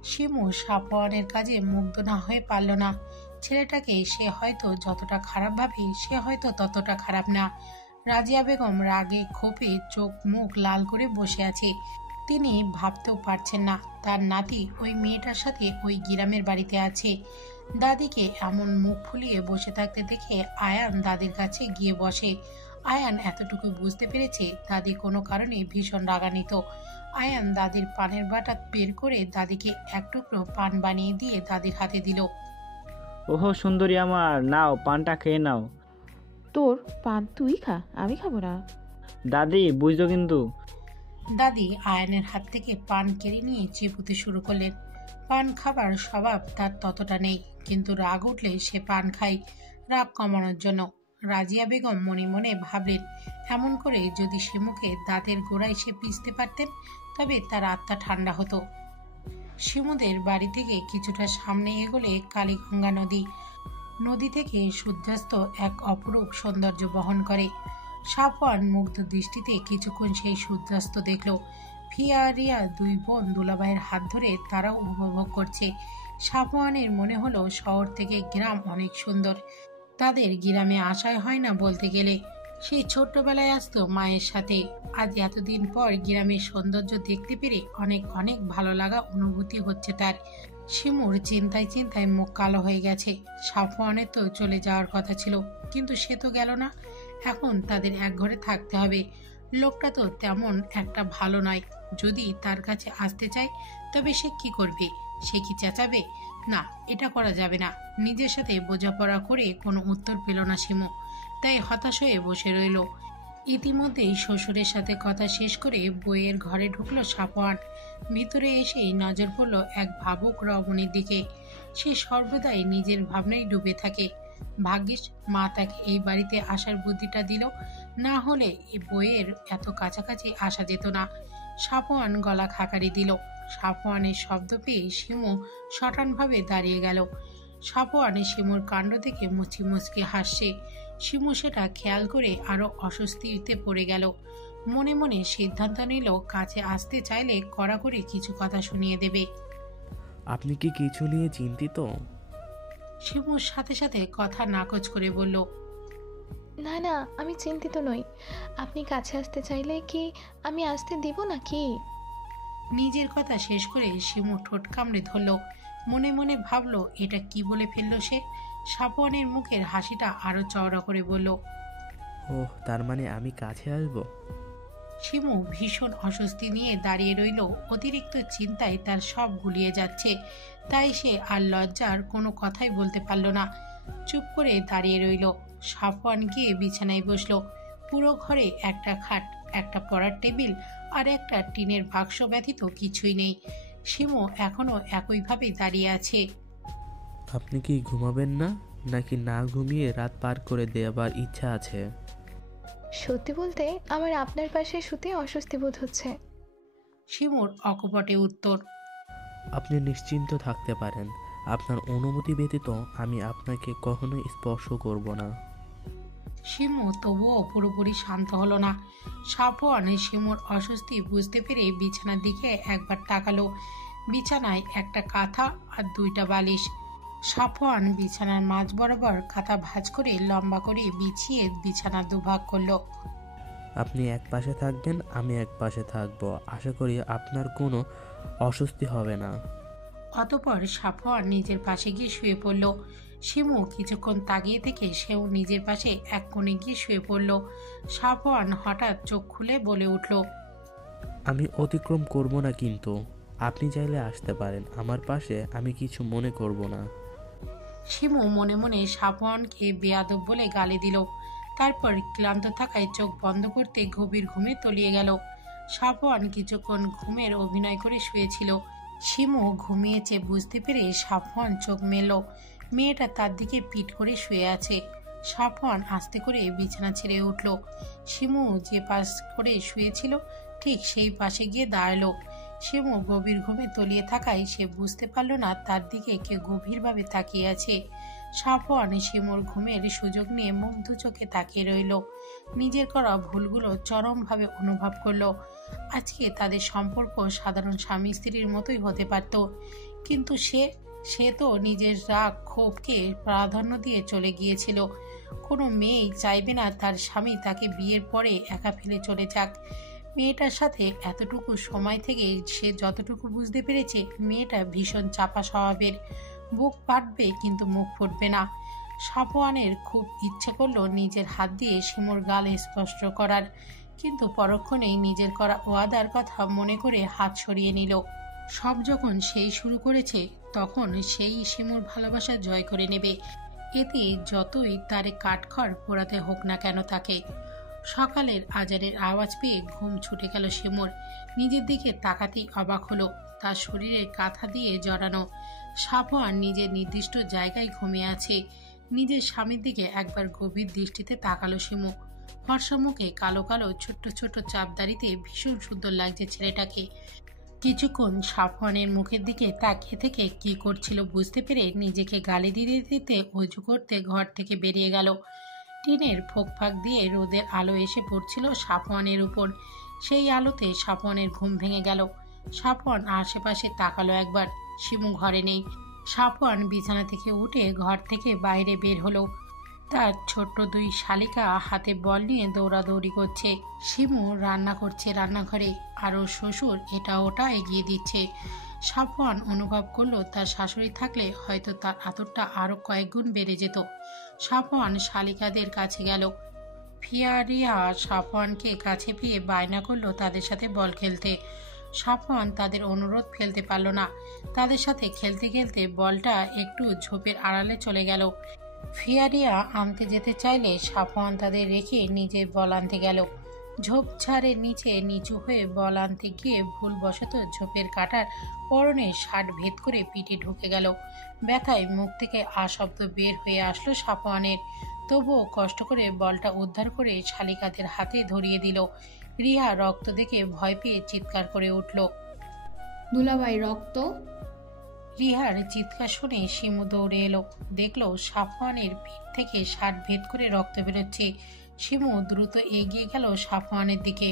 শিমু সাফওয়ানের কাজে মুগ্ধ না হয়ে পারল না। ছেলেটাকে সে হয়তো যতটা খারাপ ভাবে সে হয়তো ততটা খারাপ না। রাজিয়া বেগম রাগে ক্ষোভে চোখ মুখ লাল করে বসে আছে। তিনি ভাবতেও পারছেন না তার নাতি ওই মেয়েটার সাথে ওই গ্রামের বাড়িতে আছে। দাদিকে এমন মুখ ফুলিয়ে বসে থাকতে দেখে আয়ান দাদির কাছে গিয়ে বসে। আয়ান এতটুকু বুঝতে পেরেছে দাদি কোনো কারণে ভীষণ রাগান্বিত। আয়ান দাদির পানের বাটা বের করে দাদিকে 1 টুকরো পান বানিয়ে দিয়ে দাদির হাতে দিল। ওহো সুন্দরী আমার, নাও পানটা খেয়ে নাও। তোর পান তুই খা, আমি খাবো না। দাদি বুঝছো কিন্তু। দাদি আয়ানের হাত থেকে পান কেড়ে নিয়ে চিপুতে শুরু করলেন। পান খাবার স্বভাব তার ততটা নেই, কিন্তু রাগ উঠলে সে পান খায় রাগ কমানোর জন্য। রাজিয়া বেগম মনে মনে ভাবলেন, এমন করে যদি শিমুকে দাঁতের গোড়ায় সে পিষতে পারতেন তবে তার আত্মা ঠান্ডা হতো। শিমুদের বাড়ি থেকে কিছুটা সামনে এগোলে কালীগঙ্গা নদী। নদী থেকে সূর্যাস্ত এক অপরূপ সৌন্দর্য বহন করে। সাফওয়ান মুগ্ধ দৃষ্টিতে কিছুক্ষণ সেই সূর্যাস্ত দেখল। ফিয়া আর রিয়া দুই বোন দুলাভাইয়ের হাত ধরে তারাও উপভোগ করছে। সাফওয়ানের মনে হলো শহর থেকে গ্রাম অনেক সুন্দর। তাদের গ্রামে আসাই হয় না বলতে গেলে। সেই ছোট্টবেলায় আসতো মায়ের সাথে। আজ এতদিন পর গ্রামের সৌন্দর্য দেখতে পেরে অনেক অনেক ভালো লাগা অনুভূতি হচ্ছে তার। শিমুর চিন্তায় চিন্তায় মুখ কালো হয়ে গেছে। সাফওয়ানের তো চলে যাওয়ার কথা ছিল, কিন্তু সে তো গেল না। এখন তাদের এক ঘরে থাকতে হবে। লোকটা তো তেমন একটা ভালো নয়। যদি তার কাছে আসতে চায় তবে সে কি করবে? সে কি চেঁচাবে? না, এটা করা যাবে না। নিজের সাথে বোঝাপড়া করে কোনো উত্তর পেল না শিমু, তাই হতাশ হয়ে বসে রইল। ইতিমধ্যেই শ্বশুরের সাথে কথা শেষ করে বইয়ের ঘরে ঢুকলো সাফওয়ান। ভিতরে এসেই নজর পড়ল এক ভাবুক রমণীর দিকে। সে সর্বদাই নিজের ভাবনায় ডুবে থাকে। ভাগ্যিস মা তাকে এই বাড়িতে আসার বুদ্ধিটা দিল, না হলে এই বইয়ের এত কাছাকাছি আসা যেত না। সাফওয়ান গলা খাকারি দিল। সাফওয়ানের শব্দ পেয়ে শিমু শটানভাবে দাঁড়িয়ে গেল। সাফওয়ানে শিমুর কাণ্ড দেখে মুচকি মুচকি হাসছে। শিমু সেটা খেয়াল করে আরো অস্বস্তিতে পড়ে গেল। মনে মনে সিদ্ধান্ত নিল কাছে আসতে চাইলে কড়াকড়ি কিছু কথা শুনিয়ে দেবে। আপনি কি কিছু নিয়ে চিন্তিত? শিমুর সাথে সাথে কথা নাকচ করে বলল, না না, আমি চিন্তিত নই। আপনি কাছে আসতে চাইলে কি আমি আসতে দিব নাকি? নিজের কথা শেষ করে শিমু ঠোঁট কামড়ে ধরল। মনে মনে ভাবলো এটা কি বলে ফেললো সে। সাফওয়ানের মুখের হাসিটা আরো চওড়া করে বলল, ওহ, তার মানে আমি কাছে আসব? শিমু ভীষণ অস্বস্তি নিয়ে দাঁড়িয়ে রইল। অতিরিক্ত চিন্তায় তার সব গুলিয়ে যাচ্ছে। তাই সে আর লজ্জার কোনো কথাই বলতে পারল না। চুপ করে দাঁড়িয়ে রইল। সাফওয়ান গিয়ে বিছানায় বসলো। পুরো ঘরে একটা খাট, একটা পড়ার টেবিল আর একটা টিনের বাক্স ব্যতীত কিছুই নেই। শিমু এখনো একইভাবে দাঁড়িয়ে আছে। আপনি কি ঘুমাবেন না, নাকি না ঘুমিয়ে রাত পার করে দেওয়ার ইচ্ছা আছে? সত্যি বলতে আমার আপনার পাশে শুতে অস্বস্তি বোধ হচ্ছে। শিমুর অকপটে উত্তর। আপনি নিশ্চিন্ত থাকতে পারেন, আপনার অনুমতি ব্যতীত আমি আপনাকে কখনোই স্পর্শ করব না। শিমু তবুও পুরোপুরি শান্ত হলো না। সাফওয়ান শিমুর অস্বস্তি বুঝতে পেরে বিছানার দিকে একবার তাকালো। বিছানায় একটা কাঁথা আর দুইটা বালিশ। সাফওয়ান বিছানার মাঝ বরাবর কাঁথা ভাঁজ করে লম্বা করে বিছিয়ে বিছানা দুভাগ করলো। আপনি এক পাশে থাকবেন, আমি এক পাশে থাকব। আশা করি আপনার কোনো অস্বস্তি হবে না। অতঃপর সাফওয়ান নিজের পাশে গিয়ে শুয়ে পড়ল। শিমু কিছুক্ষণ তাকিয়ে থেকে সেও নিজের পাশে এক কোণে গিয়ে শুয়ে পড়ল। সাফওয়ান হঠাৎ চোখ খুলে বলে উঠল, আমি অতিক্রম করব না, কিন্তু আপনি চাইলে আসতে পারেন আমার পাশে, আমি কিছু মনে করব না। শিমু মনে মনে সাফওয়ানকে বেয়াদব বলে গালি দিল। তারপর ক্লান্ত থাকায় চোখ বন্ধ করতে গভীর ঘুমে তলিয়ে গেল। সাফওয়ান কিছুক্ষণ ঘুমের অভিনয় করে শুয়েছিল। শিমু ঘুমিয়েছে বুঝতে পেরে সাফওয়ান চোখ মেলল। মেয়েটা তার দিকে পিঠ করে শুয়ে আছে। সাফওয়ান আস্তে করে বিছানা ছেড়ে উঠল। শিমু যে পাশ করে শুয়েছিল ঠিক সেই পাশে গিয়ে দাঁড়ালো। শিমু গভীর ঘুমে তলিয়ে থাকায় সে বুঝতে পারল না তার দিকে কে গভীরভাবে তাকিয়ে আছে। সাফওয়ান শিমুর ঘুমের সুযোগ নিয়ে মুগ্ধ চোখে তাকিয়ে রইল। নিজের করা ভুলগুলো চরমভাবে অনুভব করলো। আজকে তাদের সম্পর্ক সাধারণ স্বামী স্ত্রীর মতোই হতে পারত, কিন্তু সে তো নিজের রাগ ক্ষোভকে প্রাধান্য দিয়ে চলে গিয়েছিল। কোনো মেয়েই চাইবে না তার স্বামী তাকে বিয়ের পরে একা ফেলে চলে যাক। মেয়েটার সাথে এতটুকু সময় থেকে সে যতটুকু বুঝতে পেরেছে, মেয়েটা ভীষণ চাপা স্বভাবের। বুক ফাটবে কিন্তু মুখ ফুটবে না। সাফওয়ানের খুব ইচ্ছে করলো নিজের হাত দিয়ে শিমুর গালে স্পর্শ করার, কিন্তু পরক্ষণেই নিজের করা ওয়াদার কথা মনে করে হাত সরিয়ে নিল। সব যখন সেই শুরু করেছে তখন সেই শিমুর ভালোবাসা জয় করে নেবে, এতে যতই তারে কাঠখড় পোড়াতে হোক না কেন তাকে। সকালের আজানের আওয়াজ পেয়ে ঘুম ছুটে গেল শিমুর। নিজের দিকে তাকাতেই অবাক হলো, তার শরীরে কাঁথা দিয়ে জড়ানো। সাফওয়ান নিজের নির্দিষ্ট জায়গায় ঘুমিয়ে আছে। নিজের স্বামীর দিকে একবার গভীর দৃষ্টিতে তাকালো শিমু। ফর্সা মুখে কালো কালো ছোট্ট ছোট্ট চাপদাড়িতে ভীষণ সুন্দর লাগছে ছেলেটাকে। কিছুক্ষণ সাফওয়ানের মুখের দিকে তাকিয়ে থেকে কি করছিল বুঝতে পেরে নিজেকে গালি দিতে দিতে অজু করতে ঘর থেকে বেরিয়ে গেল। টিনের ফাঁক দিয়ে রোদের আলো এসে পড়ছিল সাফওয়ানের উপর। সেই আলোতে সাফওয়ানের ঘুম ভেঙে গেল। সাফওয়ান আশেপাশে তাকালো একবার, শিমু ঘরে নেই। সাফওয়ান বিছানা থেকে উঠে ঘর থেকে বাইরে বের হলো। তার ছোট্ট দুই শালিকা হাতে বল নিয়ে দৌড়াদৌড়ি করছে। শিমু রান্না করছে রান্নাঘরে, আর ওর শ্বশুর এটা ওটা এগিয়ে দিচ্ছে। সাফওয়ান অনুভব করলো তার শাশুড়ি থাকলে হয়তো তার আদরটা আরো কয়েক গুণ বেড়ে যেত। সাফওয়ান শালিকাদের কাছে গেল। ফিয়ারিয়া সাফওয়ানকে কাছে পেয়ে বায়না করলো তাদের সাথে বল খেলতে। সাফওয়ান তাদের অনুরোধ ফেলতে পারল না। তাদের সাথে খেলতে খেলতে বলটা একটু ঝোপের আড়ালে চলে গেল। ফিয়ারিয়া আনতে যেতে চাইলে সাফওয়ান তাদের রেখে নিজে বল আনতে গেল। ঝোপঝাড়ের নিচে নিচু হয়ে বল আনতে গিয়ে ভুলবশত ঝোপের কাঁটার পরনে শার্ট ভেদ করে পিঠে ঢুকে গেল। ব্যথায় মুখ থেকে আশব্দ বের হয়ে আসলো সাফওয়ানের। তবুও কষ্ট করে বলটা উদ্ধার করে শালিকাদের হাতে ধরিয়ে দিল। রিহা রক্ত দেখে ভয় পেয়ে চিৎকার করে উঠল। দুলাভাই, রক্ত! রিহার চিৎকার শুনে শিমু দৌড়ে এলো। দেখলো সাফওয়ানের পিঠ থেকে শার্ট ভেদ করে রক্ত বেরোচ্ছে। শিমু দ্রুত এগিয়ে গেল সাফওয়ানের দিকে।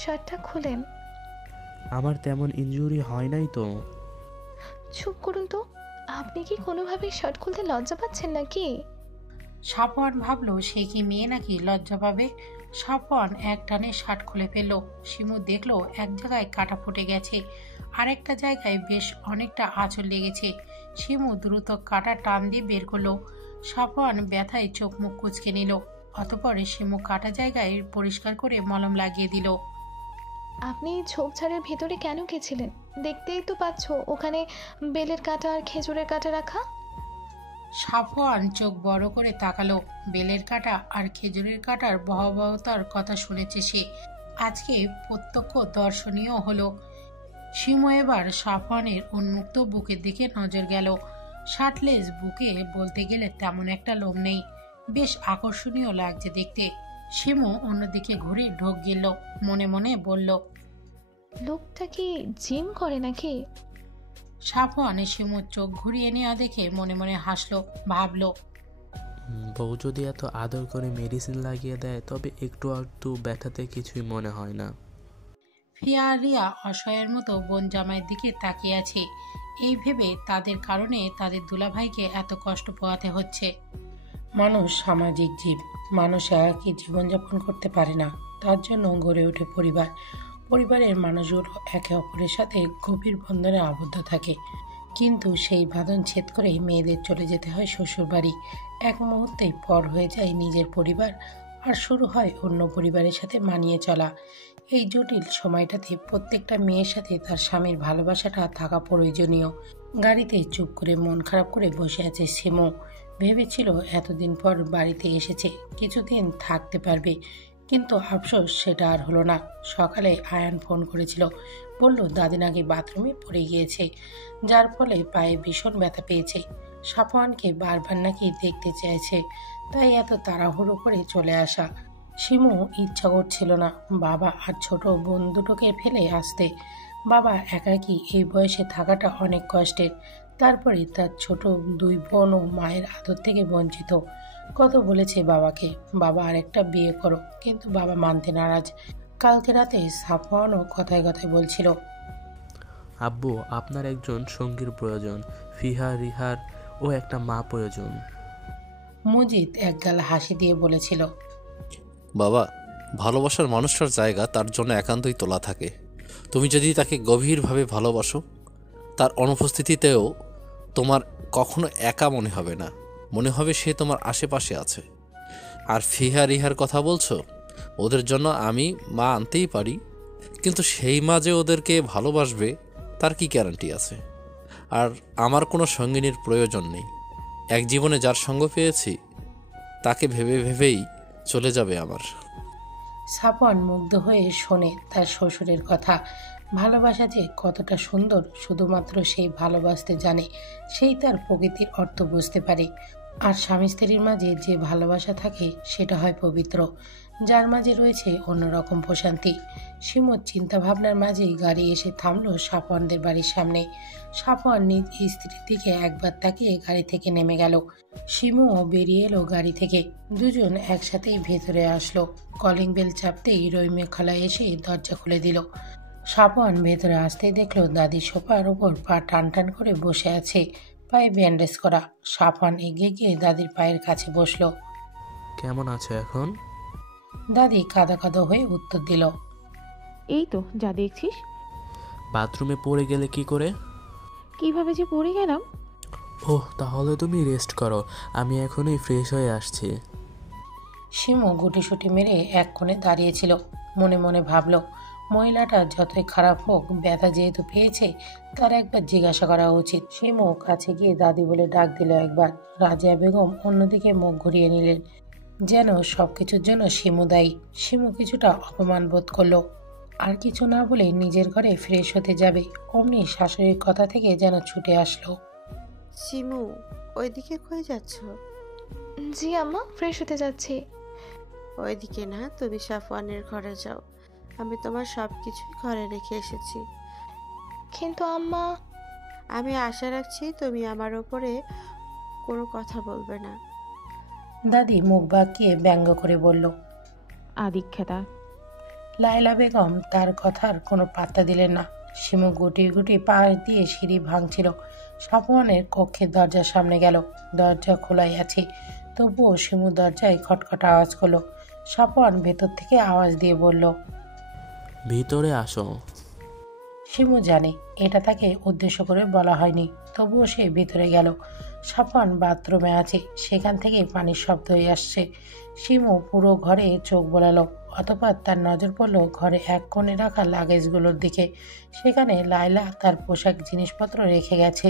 শার্টটা খুলেন। আমার তেমন ইনজুরি হয় নাই তো। চুপ করুন তো, আপনি কি কোনোভাবেই শার্ট খুলতে লজ্জা পাচ্ছেন নাকি? সাফওয়ান ভাবলো সে কি মেয়ে নাকি লজ্জা পাবে। সাফওয়ান এক টানে শার্ট খুলে ফেললো। শিমু দেখলো এক জায়গায় কাটা ফুটে গেছে, আরেকটা জায়গায় বেশ অনেকটা আঁচড় লেগেছে। শিমু দ্রুত কাটা টান দিয়ে বের করলো। সাফওয়ান ব্যথায় চোখ মুখ কুঁচকে নিল। অতঃপর শিমু কাটা জায়গায় পরিষ্কার করে মলম লাগিয়ে দিল। আপনি ঝোপঝাড়ের ভেতরে কেন গেছিলেন? দেখতেই তো পাচ্ছ ওখানে বেলের কাঁটা আর খেজুরের কাঁটা রাখা। সাফওয়ান চোখ বড় করে তাকালো। বেলের কাঁটা আর খেজুরের কাঁটার ভয়াবহতার কথা শুনেছে সে, আজকে প্রত্যক্ষ দর্শনীয় হলো। শিমু এবার সাফওয়ানের উন্মুক্ত বুকের দিকে নজর গেল। শার্টলেস বুকে বলতে গেলে তেমন একটা লোম নেই, বেশ আকর্ষণীয় লাগছে দেখতে। শিমু অন্যদিকে ঘুরে ঢোক গেল, মনে মনে বলল, লোকটা কি জিম করে নাকি? সাফওয়ান শিমুর চোখ ঘুরিয়ে নেওয়া দেখে মনে মনে হাসলো। ভাবলো, বউ যদি এত আদর করে মেডিসিন লাগিয়ে দেয় তবে একটু একটু ব্যথাতে কিছুই মনে হয় না। ফিয়ারিয়া অসহায়ের মতো বোন জামাইয়ের দিকে তাকিয়ে আছে। এই ভেবে তাদের কারণে তাদের দুলাভাইকে এত কষ্ট পোহাতে হচ্ছে। মানুষ সামাজিক জীব, মানুষ একাকী জীবনযাপন করতে পারে না। তার জন্য গড়ে ওঠে পরিবার। পরিবারের মানুষগুলো একে অপরের সাথে গভীর বন্ধনে আবদ্ধ থাকে, কিন্তু সেই বাঁধন ছেদ করে মেয়েদের চলে যেতে হয় শ্বশুরবাড়ি। এক মুহূর্তেই পর হয়ে যায় নিজের পরিবার, আর শুরু হয় অন্য পরিবারের সাথে মানিয়ে চলা। এই জটিল সময়টাতে প্রত্যেকটা মেয়ের সাথে তার স্বামীর ভালোবাসাটা থাকা প্রয়োজনীয়। গাড়িতে চুপ করে মন খারাপ করে বসে আছে শিমু। ভেবেছিল এতদিন পর বাড়িতে এসেছে, কিছুদিন থাকতে পারবে, কিন্তু আফসোস সেটা আর হলো না। সকালে আয়ান ফোন করেছিল, বলল দাদি নাকি বাথরুমে পড়ে গিয়েছে, যার ফলে পায়ে ভীষণ ব্যথা পেয়েছে। সাফওয়ানকে বারবার নাকি দেখতে চেয়েছে, তাই এত তাড়াহুড়ো করে চলে আসা। শিমু ইচ্ছা করছিল না বাবা আর ছোট বোন দুটোকে ফেলে আসতে। বাবা একাকী এই বয়সে থাকাটা অনেক কষ্টের। তারপরে তার ছোট দুই বোনও মায়ের আদর থেকে বঞ্চিত। কত বলেছে বাবাকে, বাবা আরেকটা বিয়ে করো, কিন্তু বাবা মানতে নারাজ। কালকে রাতে সাফওয়ানও কথায় কথায় বলছিল, আব্বু আপনার একজন সঙ্গীর প্রয়োজন, রিহার ও একটা মা প্রয়োজন। মুজিদ একগাল হাসি দিয়ে বলেছিল, বাবা, ভালোবাসার মানুষটার জায়গা তার জন্য একান্তই তোলা থাকে। তুমি যদি তাকে গভীরভাবে ভালোবাসো, তার অনুপস্থিতিতেও তোমার কখনো একা মনে হবে না, মনে হবে সে তোমার আশেপাশে আছে। আর রিহার কথা বলছো, ওদের জন্য আমি মা আনতেই পারি, কিন্তু সেই মা যে ওদেরকে ভালোবাসবে তার কি গ্যারান্টি আছে? আর আমার কোনো সঙ্গিনীর প্রয়োজন নেই। এক জীবনে যার সঙ্গ পেয়েছি তাকে ভেবে ভেবেই চলে যাবে আমার। সাফওয়ান মুগ্ধ হয়ে শোনে তার শ্বশুরের কথা। ভালোবাসা যে কতটা সুন্দর শুধুমাত্র সেই ভালোবাসতে জানে, সেই তার প্রকৃতির অর্থ বুঝতে পারে। আর স্বামী স্ত্রীর মাঝে যে ভালোবাসা থাকে সেটা হয় পবিত্র, যার মাঝে রয়েছে অন্যরকম প্রশান্তি। শিমুর চিন্তা ভাবনার মাঝেই গাড়ি এসে থামলো সাফওয়ানদের বাড়ির সামনে। সাফওয়ান নিজ স্ত্রীর দিকে একবার তাকিয়ে গাড়ি থেকে নেমে গেল। শিমুও বেরিয়ে এলো গাড়ি থেকে। দুজন একসাথেই ভেতরে আসলো। কলিং বেল চাপতেই রহিমে খালা এসে দরজা খুলে দিল। সাফওয়ান ভেতরে আসতেই দেখলো দাদি সোফার ওপর পা টান টান করে বসে আছে, পায়ে ব্যান্ডেজ করা। সাফওয়ান এগিয়ে গিয়ে দাদির পায়ের কাছে বসলো। কেমন আছো এখন? দাদি কাঁদা কাঁদা হয়ে উত্তর দিল, এই তো যা দেখছিস। বাথরুমে পড়ে গেলে কি করে? কিভাবে যে পড়ে গেলাম। ওহ, তাহলে তুমি রেস্ট করো, আমি এখনই ফ্রেশ হয়ে আসছি। শিমু গুটিসুটি মেরে এক কোণে দাঁড়িয়েছিল। মনে মনে ভাবল, মহিলাটা যতই খারাপ হোক, ব্যথা যেহেতু পেয়েছে তার একবার জিজ্ঞাসা করা উচিত। শিমু কাছে গিয়ে দাদি বলে ডাক দিল একবার। রাজিয়া বেগম অন্যদিকে মুখ ঘুরিয়ে নিলেন, যেন সবকিছুর জন্য শিমু দায়ী। শিমু কিছুটা অপমান বোধ করলো। আর কিছু না বলে নিজের ঘরে ফ্রেশ হতে যাবে, অমনি শাশুড়ির কথা থেকে যেন ছুটে আসলো। শিমু, ওইদিকে কই যাচ্ছ? জি আম্মা, ফ্রেশ হতে যাচ্ছি। ওইদিকে না, তুমি সাফওয়ানের ঘরে যাও। আমি তোমার সব কিছুই ঘরে রেখে এসেছি। কিন্তু আম্মা। আমি আশা রাখছি তুমি আমার ওপরে কোনো কথা বলবে না। দাদি মুখ বাঁকিয়ে ব্যঙ্গ করে বলল। আদিক্ষেতা। লায়লা বেগম তার কথার কোনো পাত্তা দিলেন না। শিমু গুটি গুটি পা দিয়ে সিঁড়ি ভাঙছিল। সাফওয়ানের কক্ষের দরজার সামনে গেল। দরজা খোলাই আছে, তবুও শিমু দরজায় খটখট আওয়াজ করলো। সাফওয়ান ভেতর থেকে আওয়াজ দিয়ে বলল, ভিতরে আসো। শিমু জানে এটা তাকে উদ্দেশ্য করে বলা হয়নি, তবুও সে ভিতরে গেল। সাফওয়ান বাথরুমে আছে, সেখান থেকে পানির শব্দ হয়ে আসছে। শিমু পুরো ঘরে চোখ বোলালো। অতঃপর তার নজর পড়ল ঘরে এক কোণে রাখা লাগেজগুলোর দিকে। সেখানে লায়লা তার পোশাক জিনিসপত্র রেখে গেছে।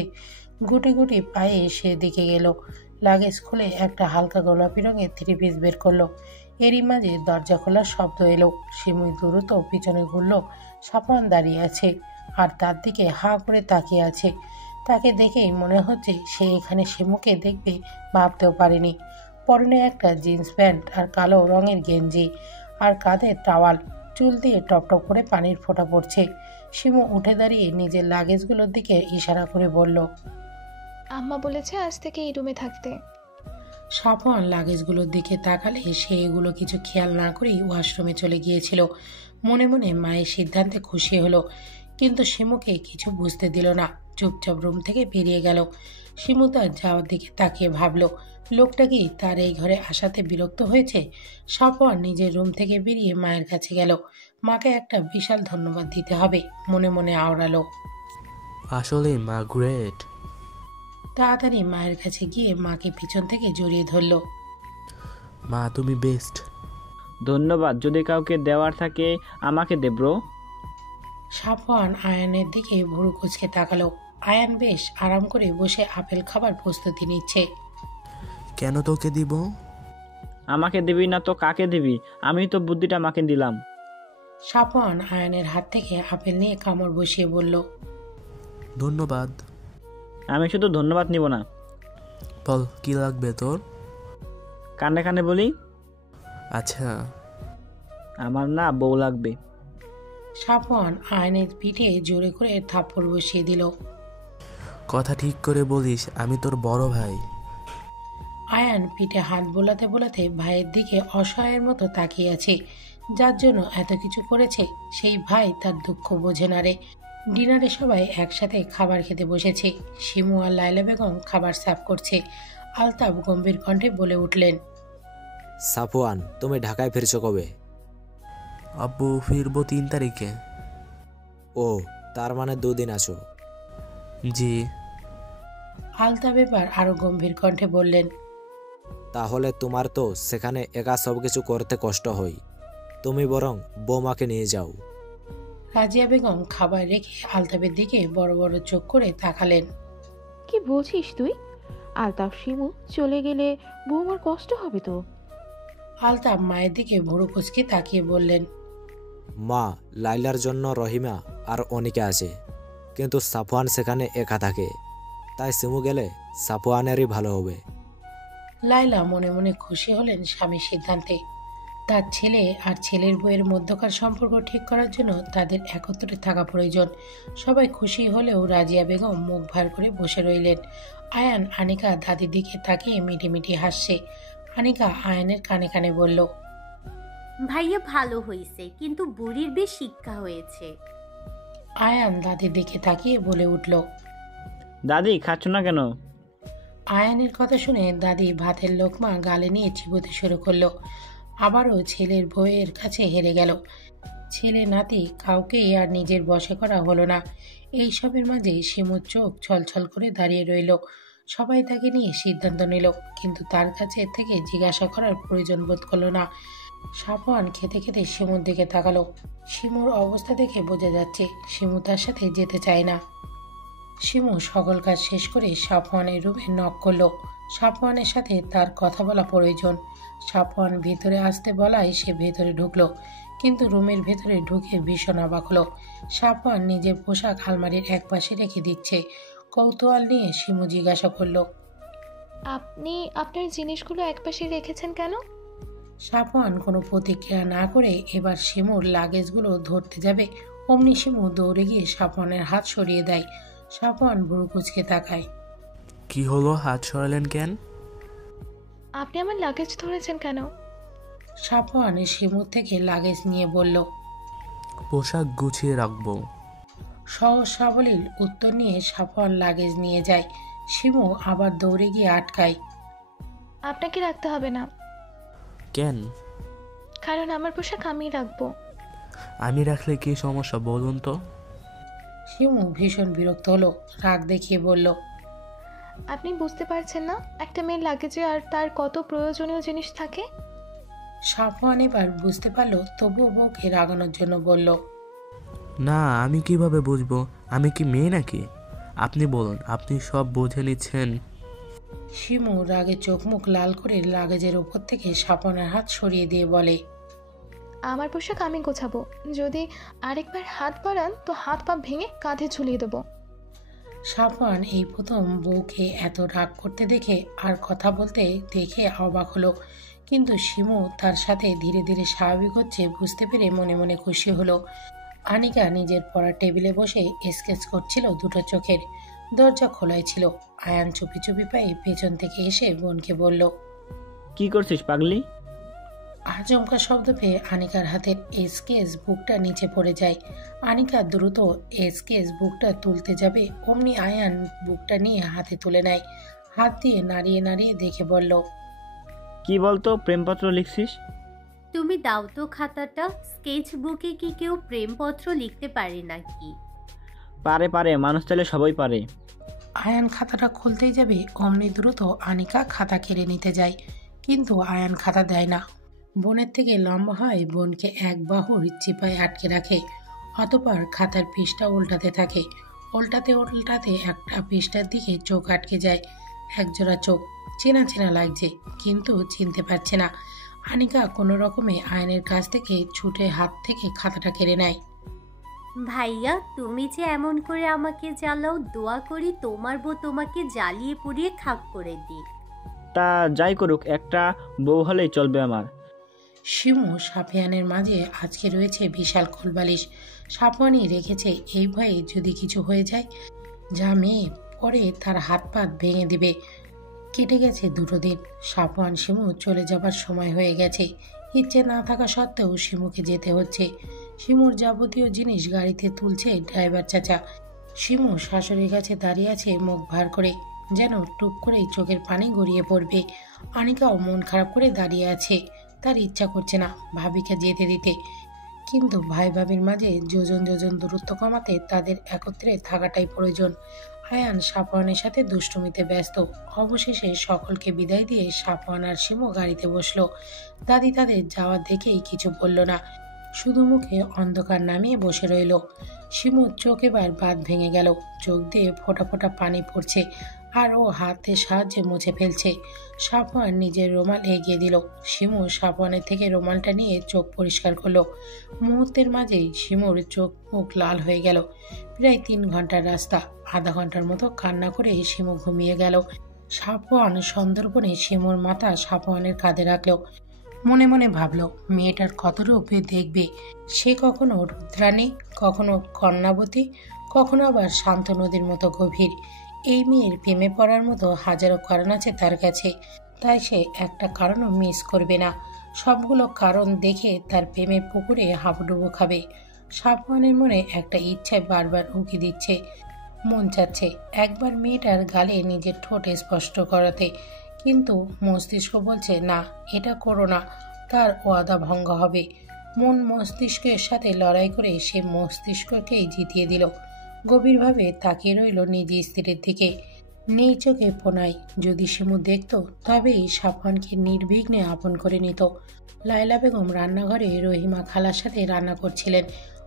গুটি গুটি পায়ে সেদিকে গেল। লাগেজ খুলে একটা হালকা গোলাপি রঙের 3 পিস বের করলো। এরই মাঝে দরজা খোলার শব্দ এলো। শিমু দ্রুত পিছনে ঘুরল। সাফওয়ান দাঁড়িয়ে আছে আর তার দিকে হাঁ করে তাকিয়ে আছে। তাকে দেখেই মনে হচ্ছে সে এখানে শিমুকে দেখবে, ভাবতেও পারেনি। পরনে একটা জিন্স প্যান্ট আর কালো রঙের গেঞ্জি, আর কাঁধে টাওয়াল। চুল দিয়ে টপটপ করে পানির ফোঁটা পড়ছে। শিমু উঠে দাঁড়িয়ে নিজের লাগেজগুলোর দিকে ইশারা করে বলল, আম্মা বলেছে আজ থেকে এই রুমে থাকতে। সাফওয়ান লাগেজগুলোর দিকে তাকালে সে এগুলো কিছু খেয়াল না করেই ওয়াশরুমে চলে গিয়েছিল। মনে মনে মায়ের সিদ্ধান্তে খুশি হলো, কিন্তু শিমুকে কিছু বুঝতে দিল না। চুপচাপ রুম থেকে বেরিয়ে গেল। শিমু তার যাওয়ার দিকে তাকিয়ে ভাবল, লোকটা কি তার এই ঘরে আসাতে বিরক্ত হয়েছে? সাফওয়ান নিজের রুম থেকে বেরিয়ে মায়ের কাছে গেল। মাকে একটা বিশাল ধন্যবাদ দিতে হবে, মনে মনে আওড়ালো। আসলে মা গ্রেট। তাড়াতাড়ি মায়ের কাছে গিয়ে মাকে পিছন থেকে জড়িয়ে ধরল। মা তুমি বেস্ট। ধন্যবাদ, যদি কাউকে দেওয়ার থাকে আমাকে দে ব্রো। সাফওয়ান আয়ানের দিকে ভুরু কুচকে তাকালো। আয়ান বেশ আরাম করে বসে আপেল খাবার প্রস্তুতি নিচ্ছে। কেন তোকে দিব? আমাকে দিবি না তো কাকে দিবি? আমি তো বুদ্ধিটা মাকে দিলাম। সাফওয়ান আয়ানের হাত থেকে আপেল নিয়ে কামড় বসিয়ে বলল, ধন্যবাদ। আমি শুধু ধন্যবাদ নিব না। বল কি লাগবে তোর? কানে কানে বলি। আচ্ছা। আমার না বউ লাগবে। সাফওয়ান আয়ানের পিঠে জোরে করে থাপ্পড় বসিয়ে দিল। কথা ঠিক করে বলিস, আমি তোর বড় ভাই। আয়ান পিঠে হাত বোলাতে বোলাতে ভাইয়ের দিকে অসহায়ের মতো তাকিয়ে আছে। যার জন্য এত কিছু করেছে সেই ভাই তার দুঃখ বোঝে না রে। ডিনারে সবাই একসাথে খাবার খেতে বসেছে। শিমু আর লায়লা বেগম খাবার সার্ভ করছে। আলতাফ গম্ভীর কণ্ঠে বলে উঠলেন, সাফওয়ান, তুমি ঢাকায় ফিরছো কবে? আব্বু ফিরবো 3 তারিখে। ও, তার মানে 2 দিন আছো? জি। আলতাফ এবার আরো গম্ভীর কণ্ঠে বললেন, তাহলে তোমার তো সেখানে একা সব কিছু করতে কষ্ট হয়, তুমি বরং বৌমাকে নিয়ে যাও। রাজিয়া বেগম খাবার রেখে আলতাফের দিকে বড় বড় চোখ করে তাকালেন। কি বলছিস তুই? আলতাফ শিমু চলে গেলে বৌমার কষ্ট হবে তো। আলতাফ মায়ের দিকে ভুরু কুচকে তাকিয়ে বললেন, মা, লাইলার জন্য রহিমা আর অনিকা আছে, কিন্তু সাফওয়ান সেখানে একা থাকে, তাই শিমু গেলে সাফওয়ানেরই ভালো হবে। লায়লা মনে মনে খুশি হলেন স্বামীর সিদ্ধান্তে। তার ছেলে আর ছেলের বউয়ের মধ্যকার সম্পর্ক ঠিক করার জন্য তাদের একত্রে থাকা প্রয়োজন। সবাই খুশি হলেও রাজিয়া বেগম মুখ ভার করে বসে রইলেন। আয়ান আনিকা দাদির দিকে তাকিয়ে মিটিমিটি হাসছে। আনিকা আয়ানের কানে কানে বলল, ভাইয়া ভালো হয়েছে, কিন্তু বুড়ির বেশ শিক্ষা হয়েছে। আয়ান দাদির দিকে তাকিয়ে বলে উঠল, দাদি খাচ্ছ না কেন? আয়ানের কথা শুনে দাদি ভাতের লোকমা গালে নিয়ে চিবোতে শুরু করলো। আবারও ছেলের বউয়ের কাছে হেরে গেল। ছেলে নাতি কাউকেই আর নিজের বশে করা হলো না। এইসবের মাঝে শিমুর চোখ ছলছল করে দাঁড়িয়ে রইল। সবাই তাকে নিয়ে সিদ্ধান্ত নিল, কিন্তু তার কাছে থেকে জিজ্ঞাসা করার প্রয়োজন বোধ করলো না। সাফওয়ান খেতে খেতে শিমুর দিকে তাকালো। শিমুর অবস্থা দেখে বোঝা যাচ্ছে শিমু তার সাথে যেতে চায় না। শিমু সকল কাজ শেষ করে সাফওয়ানের রুমে নক করলো। সাফওয়ানের সাথে তার কথা বলা প্রয়োজন। সাফওয়ান ভেতরে আসতে বলায় সে ভেতরে ঢুকলো, কিন্তু রুমের ভেতরে ঢুকে ভীষণ অবাক হলো। সাফওয়ান নিজের পোশাক আলমারির এক পাশে রেখে দিচ্ছে। কৌতূহল নিয়ে শিমু জিজ্ঞাসা করলো, আপনি আপনার জিনিসগুলো একপাশে রেখেছেন কেন? সাফওয়ান কোনো প্রতিক্রিয়া না করে এবার শিমুর লাগেজগুলো ধরতে যাবে, অমনি শিমু দৌড়ে গিয়ে সাফওয়ানের হাত সরিয়ে দেয়। সাফওয়ান ভুরু কুঁচকে তাকায়। কি হলো, হাত সরালেন কেন? আপনি আমার লাগেজ ধরেছেন কেন? সাফওয়ান শিমুর থেকে লাগেজ নিয়ে বলল, পোশাক গুছিয়ে রাখবো। সহজ সাবলীল উত্তর নিয়ে সাফওয়ান লাগেজ নিয়ে যায়। শিমু আবার দৌড়ে গিয়ে আটকায়। আপনাকে রাখতে হবে না। কেন? কারণ আমার পোশাক আমি রাখবো। আমি রাখলে কি সমস্যা বলুন তো? শিমু ভীষণ বিরক্ত হলো, রাগ দেখিয়ে বলল, আপনি বুঝতে পারছেন না একটা মেয়ের লাগেজে আর তার কত প্রয়োজনীয় জিনিস থাকে? সাফওয়ান এবার বুঝতে পারলো, তবুও বউকে রাগানোর জন্য বলল, না, আমি কিভাবে বুঝবো? আমি কি মেয়ে নাকি? আপনি বলুন, আপনি সব বুঝে নিচ্ছেন। শিমু রাগে চোখ মুখ লাল করে লাগেজের উপর থেকে সাফওয়ানের হাত সরিয়ে দিয়ে বলে, আমার পোশাক আমি গোছাবো। যদি আরেকবার হাত বাড়ান তো হাত পা ভেঙে কাঁধে ঝুলিয়ে দেবো। সাফওয়ান এই প্রথম বউকে এত রাগ করতে দেখে আর কথা বলতে দেখে অবাক হলো, কিন্তু শিমু তার সাথে ধীরে ধীরে স্বাভাবিক হচ্ছে বুঝতে পেরে মনে মনে খুশি হলো। আনিকা নিজের পড়ার টেবিলে বসে স্কেচ করছিল দুটো চোখের। দরজা খোলাই ছিল। আয়ান চুপি চুপি পায়ে পেছন থেকে এসে বোনকে বলল, কি করছিস পাগলি? আচমকা শব্দ পেয়ে আনিকার হাতের স্কেচ বুকটা নিচে পড়ে যায়। আনিকা দ্রুত স্কেচ বুকটা তুলতে যাবে, অমনি আয়ান বুকটা নিয়ে হাতে তুলে নেয়। হাত দিয়ে নাড়িয়ে নাড়িয়ে দেখে বলল, কি বলতো, প্রেমপত্র লিখছিস? তুমি দাও তো খাতাটা। স্কেচ বুকে কি কেউ প্রেমপত্র লিখতে পারে নাকি? পারে পারে, মানুষ চাইলে সবাই পারে। আয়ান খাতাটা খুলতেই যাবে, অমনি দ্রুত আনিকা খাতা কেড়ে নিতে যায়, কিন্তু আয়ান খাতা দেয় না। বোনের থেকে লম্বা হয়, বোনকে এক বাহুর চিপায় আটকে রাখে। অতঃপর খাতার পৃষ্ঠা উল্টাতে থাকে। উল্টাতে উল্টাতে একটা পৃষ্ঠার দিকে চোখ আটকে যায়। একজোড়া চোখ চেনা চেনা লাগছে, কিন্তু চিনতে পারছে না। আনিকা কোনো রকমে আয়নের কাছ থেকে ছুটে হাত থেকে খাতাটা কেড়ে নেয়। ভাইয়া, তুমি যে এমন করে আমাকে জ্বালাও, দোয়া করি তোমার বউ তোমাকে জ্বালিয়ে পুড়িয়ে খাক করে দিই। তা যাই করুক, একটা বউ হলেই চলবে আমার। শিমু সাফিয়ানের মাঝে আজকে রয়েছে বিশাল কোলবালিশ। সাফওয়ানই রেখেছে এই ভয়ে যদি কিছু হয়ে যায়, যা মেয়ে পরে তার হাত পা ভেঙে দিবে। কেটে গেছে দুটো দিন। সাফওয়ান শিমু চলে যাবার সময় হয়ে গেছে। ইচ্ছে না থাকা সত্ত্বেও শিমুকে যেতে হচ্ছে। শিমুর যাবতীয় জিনিস গাড়িতে তুলছে ড্রাইভার চাচা। শিমু শাশুড়ির কাছে দাঁড়িয়ে আছে মুখ ভার করে, যেন টুপ করেই চোখের পানি গড়িয়ে পড়বে। আনিকাও মন খারাপ করে দাঁড়িয়ে আছে। তার ইচ্ছা করছে না ভাবিকে যেতে দিতে, কিন্তু ভাই ভাবির মাঝে যোজন যোজন দূরত্ব কমাতে তাদের একত্রে থাকাটাই প্রয়োজন। আয়ান সাফওয়ানের সাথে দুষ্টুমিতে ব্যস্ত। অবশেষে সকলকে বিদায় দিয়ে সাফওয়ান আর শিমু গাড়িতে বসলো। দাদি তাদের যাওয়া দেখেই কিছু বলল না, শুধু মুখে অন্ধকার নামিয়ে বসে রইল। শিমুর চোখ এবার বাঁধ ভেঙে গেল, চোখ দিয়ে ফোঁটা ফোঁটা পানি পড়ছে, আর ও হাতের সাহায্যে মুছে ফেলছে। সাফওয়ান নিজের রুমাল এগিয়ে দিল। শিমু সাফওয়ানের থেকে রুমালটা নিয়ে চোখ পরিষ্কার করলো। মুহূর্তের মাঝেই শিমুর চোখ মুখ লাল হয়ে গেল। প্রায় 3 ঘন্টার রাস্তা। আধা ঘন্টার মতো কান্না করে শিমু ঘুমিয়ে গেল। সাফওয়ান সন্দর্পণে শিমুর মাথা সাফওয়ানের কাঁধে রাখলো। মনে মনে ভাবল মেয়েটার কত রূপে দেখবে সে, কখনো রুদ্রাণী, কখনো কন্যাবতী, কখনো আবার শান্ত নদীর মতো গভীর। এই মেয়ের প্রেমে পড়ার মতো হাজারো কারণ আছে তার কাছে, তাই সে একটা কারণও মিস করবে না। সবগুলো কারণ দেখে তার প্রেমের পুকুরে হাবুডুবু খাবে। সাফওয়ানের মনে একটা ইচ্ছায় বারবার উকি দিচ্ছে, মন চাচ্ছে একবার মেয়েটার গালে নিজের ঠোঁট স্পষ্ট করাতে, কিন্তু মস্তিষ্ক বলছে না, এটা করো না, তার ওয়াদা ভঙ্গ হবে। মন মস্তিষ্কের সাথে লড়াই করে সে মস্তিষ্ককেই জিতিয়ে দিল। গভীরভাবে তাকিয়ে রইল নিজ স্ত্রীর দিকে। নেই চোখে পোনাই, যদি শিমু দেখত তবেই সাফওয়ানকে নির্বিঘ্নে আপন করে নিত। লায়লা বেগম রান্নাঘরে রহিমা খালার সাথে রান্না করছিলেন।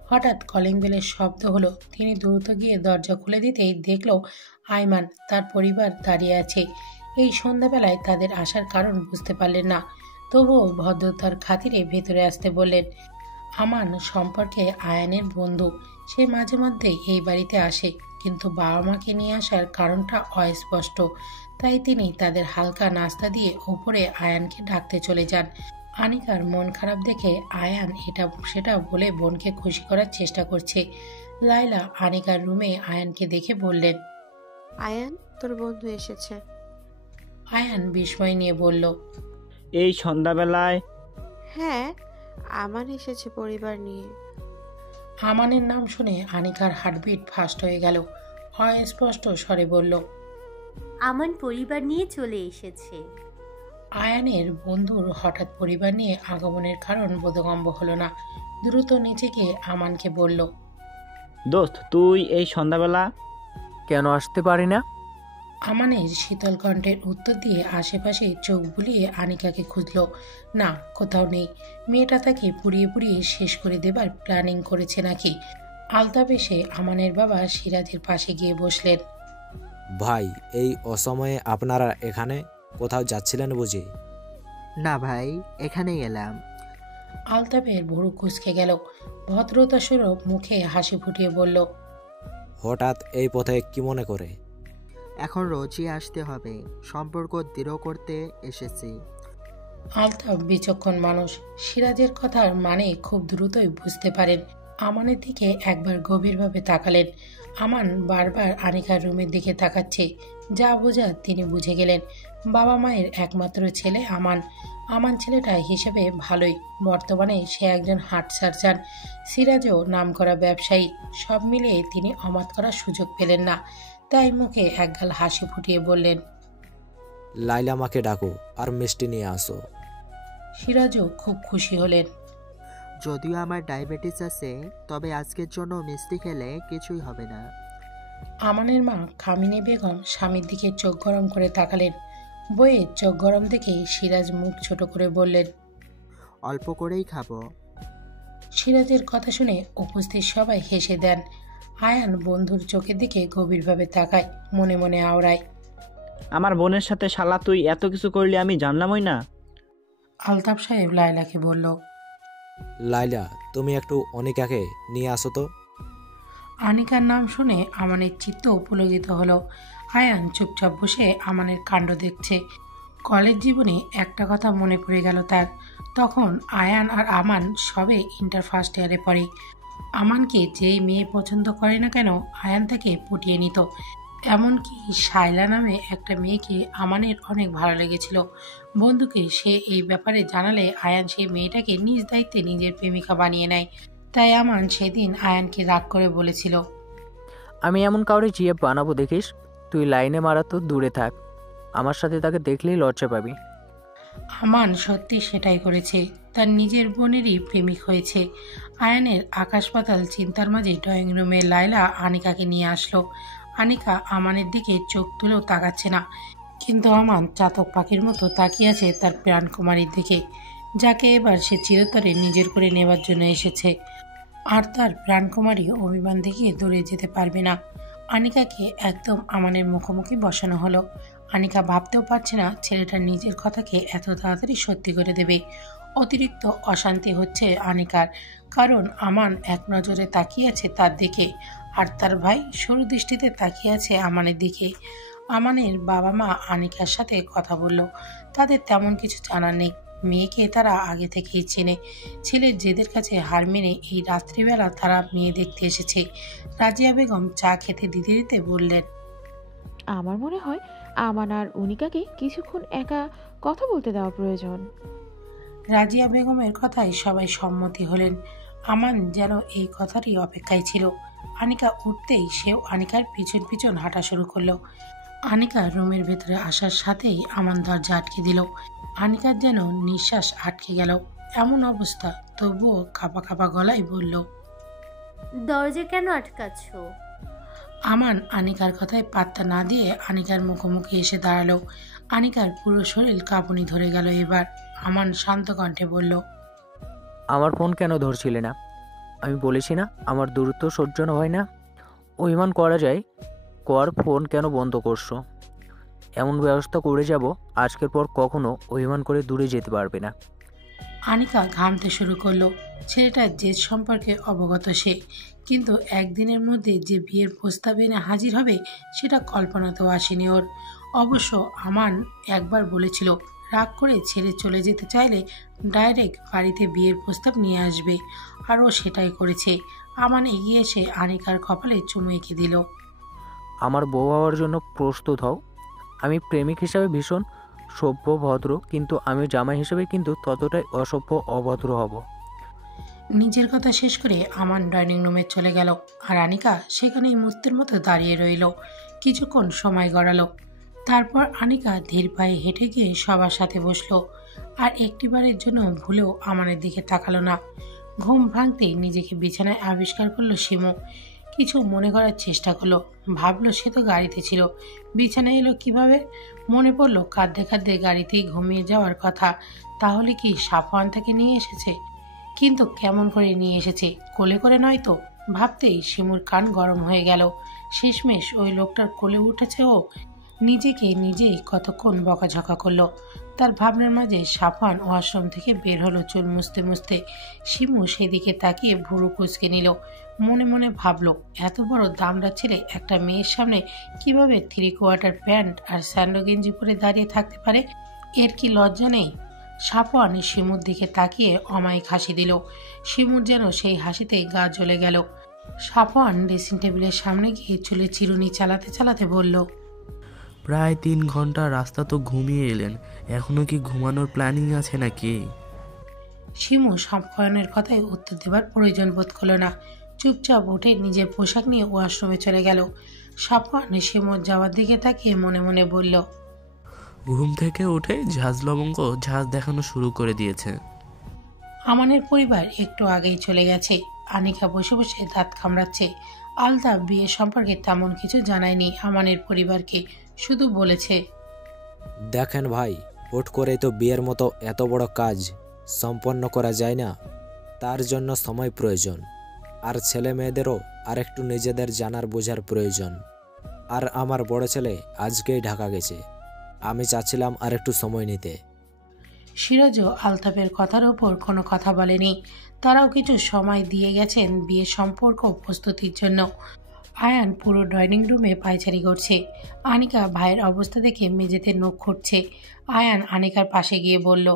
হঠাৎ কলিং বেলের শব্দ হলো। তিনি দ্রুত গিয়ে দরজা খুলে দিতেই দেখল আয়মান তার পরিবার দাঁড়িয়ে আছে। এই সন্ধ্যাবেলায় তাদের আসার কারণ বুঝতে পারলেন না, তবুও ভদ্রতার খাতিরে ভেতরে আসতে বললেন। আমান সম্পর্কে আয়ানের বন্ধু, সে মাঝে মধ্যে এই বাড়িতে আসে, কিন্তু বাবা মাকে নিয়ে আসার কারণটা অস্পষ্ট, তাই তিনি তাদের হালকা নাস্তা দিয়ে ওপরে আয়ানকে ডাকতে চলে যান। আনিকার মন খারাপ দেখে আয়ান এটা সেটা বলে বোনকে খুশি করার চেষ্টা করছে। লায়লা আনিকার রুমে আয়ানকে দেখে বললেন, আয়ান, তোর বন্ধু এসেছে। আয়ান বিস্ময় নিয়ে বলল, এই সন্ধ্যাবেলায়? হ্যাঁ, আমান এসেছে পরিবার নিয়ে। আমানের নাম শুনে আনিকার হার্টবিট ফাস্ট হয়ে গেল। অস্পষ্ট স্বরে বলল, আমান পরিবার নিয়ে চলে এসেছে। আয়ানের বন্ধুর হঠাৎ পরিবার নিয়ে আগমনের কারণ বোধগম্য হলো না। দ্রুত নিচে গিয়ে আমানকে বলল, দোস্ত, তুই এই সন্ধ্যাবেলা কেন আসতে পারি না? আমানের শীতল কণ্ঠের উত্তর দিয়ে আশেপাশে চোখ বুলিয়ে আনিকাকে খুঁজল। না, কোথাও নেই। মেয়েটা তাকে পুড়িয়ে পুড়িয়ে শেষ করে দেবার প্ল্যানিং করেছে নাকি? আলতাপ এসে আমানের বাবা সিরাজের পাশে গিয়ে বসলেন। ভাই, এই অসময়ে আপনারা এখানে কোথাও যাচ্ছিলেন বুঝি? না ভাই, এখানেই এলাম। আলতাপের ভুরু কুঁচকে গেল। ভদ্রতা স্বরূপ মুখে হাসি ফুটিয়ে বলল, হঠাৎ এই পথে কি মনে করে? এখন রোজই আসতে হবে, সম্পর্ক দৃঢ় করতে এসেছি। আলতাপ বিচক্ষণ মানুষ, সিরাজের কথার মানে খুব দ্রুতই বুঝতে পারেন। আমানের দিকে একবার গভীরভাবে তাকালেন। আমান বারবার আনিকার রুমের দিকে তাকাচ্ছে, যা বোঝা তিনি বুঝে গেলেন। বাবা মায়ের একমাত্র ছেলে আমান। আমান ছেলেটা হিসেবে ভালোই, বর্তমানে সে একজন হার্ট সার্জন। সিরাজও নামকরা ব্যবসায়ী। সব মিলিয়ে তিনি অমাত করার সুযোগ পেলেন না, তাই মুখে একগাল হাসি ফুটিয়ে বললেন, লাইলা মাকে ডাকো আর মিষ্টি নিয়ে আসো। সিরাজও খুব খুশি হলেন। যদিও আমার ডায়াবেটিস আছে, তবে আজকের জন্য মিষ্টি খেলে কিছুই হবে না। আমানের মা কামিনী বেগম স্বামীর দিকে চোখ গরম করে তাকালেন। বইয়ের চোখ গরম দেখে সিরাজ মুখ ছোট করে বললেন, অল্প করেই খাবো। সিরাজের কথা শুনে উপস্থিত সবাই হেসে দেন। আয়ান বন্ধুর চোখের দিকে গভীরভাবে তাকায়, মনে মনে আওড়ায়, আমার বোনের সাথে শালা তুই এত কিছু করলি, আমি জানলামই না। আলতাফ সাহেব লায়লাকে বলল, লাইলা, তুমি একটু অনিকাকে নিয়ে আসো তো। আনিকার নাম শুনে আমানের চিত্ত পুলকিত হলো। আয়ান চুপচাপ বসে আমানের কাণ্ড দেখছে। কলেজ জীবনে একটা কথা মনে পড়ে গেল তার। তখন আয়ান আর আমান সবে ইন্টার ফার্স্ট ইয়ারে পড়ে। আমানকে যেই মেয়ে পছন্দ করে না কেন, আয়ান তাকে পটিয়ে নিত। এমনকি শায়লা নামে একটা মেয়েকে আমানের অনেক ভালো লেগেছিল। বন্ধুকে সে এই ব্যাপারে জানালে আয়ান সেই মেয়েটাকে নিজ দায়িত্বে নিজের প্রেমিকা বানিয়ে নেয়। তাই আমান সেদিন আয়ানকে রাগ করে বলেছিল, আমি এমন কাউরে জিএফ বানাবো দেখিস, তুই লাইনে মারা তো দূরে থাক, আমার সাথে তাকে দেখলেই লজ্জা পাবি। আমান সত্যি সেটাই করেছে, তার নিজের বোনেরই প্রেমিক হয়েছে। আয়ানের আকাশ পাতাল চিন্তার মাঝে ড্রয়িং রুমে লায়লা আনিকাকে নিয়ে আসলো। আনিকা আমানের দিকে চোখ তুলেও তাকাচ্ছে না, কিন্তু আমান চাতক পাখির মতো তাকিয়ে আছে তার প্রাণকুমারীর দিকে, যাকে এবার সে চিরতরে নিজের করে নেবার জন্য এসেছে। আর তার প্রাণকুমারী অভিমান দেখিয়ে দৌড়ে যেতে পারবে না। আনিকাকে একদম আমানের মুখোমুখি বসানো হলো। আনিকা ভাবতেও পারছে না ছেলেটা নিজের কথাকে এত তাড়াতাড়ি সত্যি করে দেবে। অতিরিক্ত অশান্তি হচ্ছে আনিকার, কারণ আমান এক নজরে তাকিয়ে আছে তার দিকে, আর তার ভাই সরু দৃষ্টিতে তাকিয়ে আছে আমানের দিকে। আমানের বাবা মা আনিকার সাথে কথা বলল। তাদের তেমন কিছু জানার নেই। মেয়েকে তারা আগে থেকেই চেনে। ছেলের জেদের কাছে হার মেনে এই রাত্রিবেলা তারা মেয়ে দেখতে এসেছে। রাজিয়া বেগম চা খেতে দিতে দিতে বললেন, আমার মনে হয় আমান আর অনিকাকে কিছুক্ষণ একা কথা বলতে দেওয়া প্রয়োজন। রাজিয়া বেগমের কথায় সবাই সম্মতি হলেন। আমান যেন এই কথারই অপেক্ষায় ছিল। আনিকা উঠতেই সেও আনিকার পিছন পিছন হাঁটা শুরু করলো। আনিকা রুমের ভেতরে আসার সাথেই আমান দরজা আটকে দিল। আনিকার যেন নিঃশ্বাস আটকে গেল। এমন অবস্থা, তবুও কাঁপা কাঁপা গলায় বলল, দরজা কেন আটকাচ্ছ? আমান আনিকার কথায় পাত্তা না দিয়ে আনিকার মুখোমুখি এসে দাঁড়ালো। আনিকার পুরো শরীর কাঁপুনি ধরে গেল। এবার আমান শান্ত কণ্ঠে বলল, আমার ফোন কেন ধরছিলে না? আমি বলেছি না আমার দূরত্ব সহ্য হয় না। অভিমান করা যায়, কর ফোন কেন বন্ধ করছো? এমন ব্যবস্থা করে যাব আজকের পর কখনো অভিমান করে দূরে যেতে পারবে না। আনিকা ঘামতে শুরু করলো। ছেলেটার জেদ সম্পর্কে অবগত সে, কিন্তু একদিনের মধ্যে যে বিয়ের প্রস্তাব এনে হাজির হবে সেটা কল্পনাতেও আসেনি ওর। অবশ্য আমান একবার বলেছিল রাগ করে ছেড়ে চলে যেতে চাইলে ডাইরেক্ট বাড়িতে বিয়ের প্রস্তাব নিয়ে আসবে, আর ও সেটাই করেছে। আমান এগিয়ে এসে আনিকার কপালে চুমু এঁকে দিল। আমার বউ হওয়ার জন্য প্রস্তুত হও। আমি প্রেমিক হিসাবে ভীষণ সভ্য ভদ্র, কিন্তু আমি জামাই হিসেবে কিন্তু ততটাই অসভ্য অভদ্র হব। নিজের কথা শেষ করে আমান ডাইনিং রুমে চলে গেল, আর আনিকা সেখানেই মূর্তির মতো দাঁড়িয়ে রইল। কিছুক্ষণ সময় গড়ালো। তারপর আনিকা ধীর পায়ে হেঁটে গিয়ে সবার সাথে বসলো, আর একটিবারের জন্য ভুলেও আমানের দিকে তাকালো না। ঘুম ভাঙতেই নিজেকে বিছানায় আবিষ্কার করলো শিমু। কিছু মনে করার চেষ্টা করলো। ভাবলো সে তো গাড়িতে ছিল, বিছানায় এলো কিভাবে? মনে পড়লো কাঁদতে কাঁদতে গাড়িতেই ঘুমিয়ে যাওয়ার কথা। তাহলে কি সাফওয়ান তাকে নিয়ে এসেছে? কিন্তু কেমন করে নিয়ে এসেছে? কোলে করে নয় তো? ভাবতেই শিমুর কান গরম হয়ে গেল। শেষমেশ ওই লোকটার কোলে উঠেছে ও। নিজেকে নিজেই কতক্ষণ বকাঝকা করলো। তার ভাবনার মাঝে সাফওয়ান ওয়াশরুম থেকে বের হলো চুল মুছতে মুছতে। শিমু সেদিকে তাকিয়ে ভুরু কুঁচকে নিল। মনে মনে ভাবলো, এত বড় দামড়া ছেলে একটা মেয়ের সামনে কিভাবে 3/4 প্যান্ট আর স্যান্ডো গেঞ্জি পরে দাঁড়িয়ে থাকতে পারে? এর কি লজ্জা নেই? সাফওয়ান শিমুর দিকে তাকিয়ে অমায়িক হাসি দিল। শিমুর যেন সেই হাসিতে গা জ্বলে গেল। সাফওয়ান ড্রেসিং টেবিলের সামনে গিয়ে চুলে চিরুনি চালাতে চালাতে বলল, প্রায় 3 ঘন্টা রাস্তা তো ঘুমিয়ে এলেন, এখনো কি ঘুমানোর প্ল্যানিং আছে নাকি? শিমু সাফওয়ানের কথায় উত্তর দেবার প্রয়োজন বোধ করল না। চুপচাপ উঠে নিজের পোশাক নিয়ে ওয়াশরুমে চলে গেল। সাফওয়ান শিমুর যাওয়ার দিকে তাকিয়ে মনে মনে বলল, ঘুম থেকে উঠে ঝাঁজ লবঙ্গ ঝাঁজ দেখানো শুরু করে দিয়েছে। আমানের পরিবার একটু আগেই চলে গেছে। আনিকা বসে বসে দাঁত কামড়াচ্ছে। আলতাফ বিয়ে সম্পর্কে তেমন কিছু জানায়নি আমানের পরিবারকে, শুধু বলেছে, দেখেন ভাই, হুট করেই তো বিয়ের মতো এত বড় কাজ সম্পন্ন করা যায় না। তার জন্য সময় প্রয়োজন, আর ছেলে মেয়েদেরও আরেকটু নিজেদের জানার বোঝার প্রয়োজন। আর আমার বড় ছেলে আজকেই ঢাকা গেছে, আমি চাচ্ছিলাম আর একটু সময় নিতে। সিরাজও আলতাফের কথার ওপর কোনো কথা বলেনি। তারাও কিছু সময় দিয়ে গেছেন বিয়ে সম্পর্ক প্রস্তুতির জন্য। আয়ান পুরো ডাইনিং রুমে পায়চারি করছে। আনিকা ভাইয়ের অবস্থা দেখে মেঝেতে নখ খুঁটছে। আয়ান আনিকার পাশে গিয়ে বলল,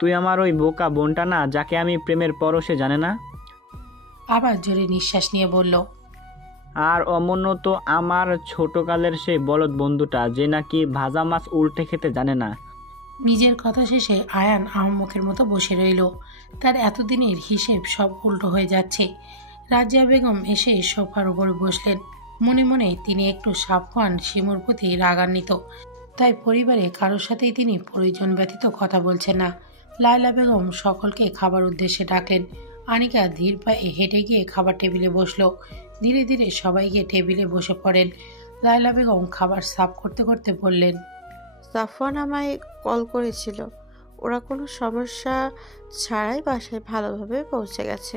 তুই আমার ওই বোকা বোনটা না, যাকে আমি প্রেমের পরশে জানে না। আবার জোরে নিঃশ্বাস নিয়ে বলল, আর অমন্য তো আমার ছোটকালের সেই বলদ বন্ধুটা, যে নাকি ভাজা মাছ উল্টে খেতে জানে না। নিজের কথা শেষে আয়ান আহম্মকের মতো বসে রইল। তার এতদিনের হিসেব সব উল্টো হয়ে যাচ্ছে। রাজিয়া বেগম এসে সোফার উপর বসলেন। মনে মনে তিনি একটু সাবধান শিমুর প্রতি রাগান্বিত, তাই পরিবারে কারোর সাথেই তিনি প্রয়োজন ব্যতীত কথা বলছেন না। লায়লা বেগম সকলকে খাবার উদ্দেশ্যে ডাকলেন। আনিকা ধীর পায়ে হেঁটে গিয়ে খাবার টেবিলে বসলো। ধীরে ধীরে সবাই গিয়ে টেবিলে বসে পড়েন। লায়লা বেগম খাবার সার্ভ করতে করতে বললেন, সাফওয়ান আমায় কল করেছিল, ওরা কোনো সমস্যা ছাড়াই বাসায় ভালোভাবে পৌঁছে গেছে।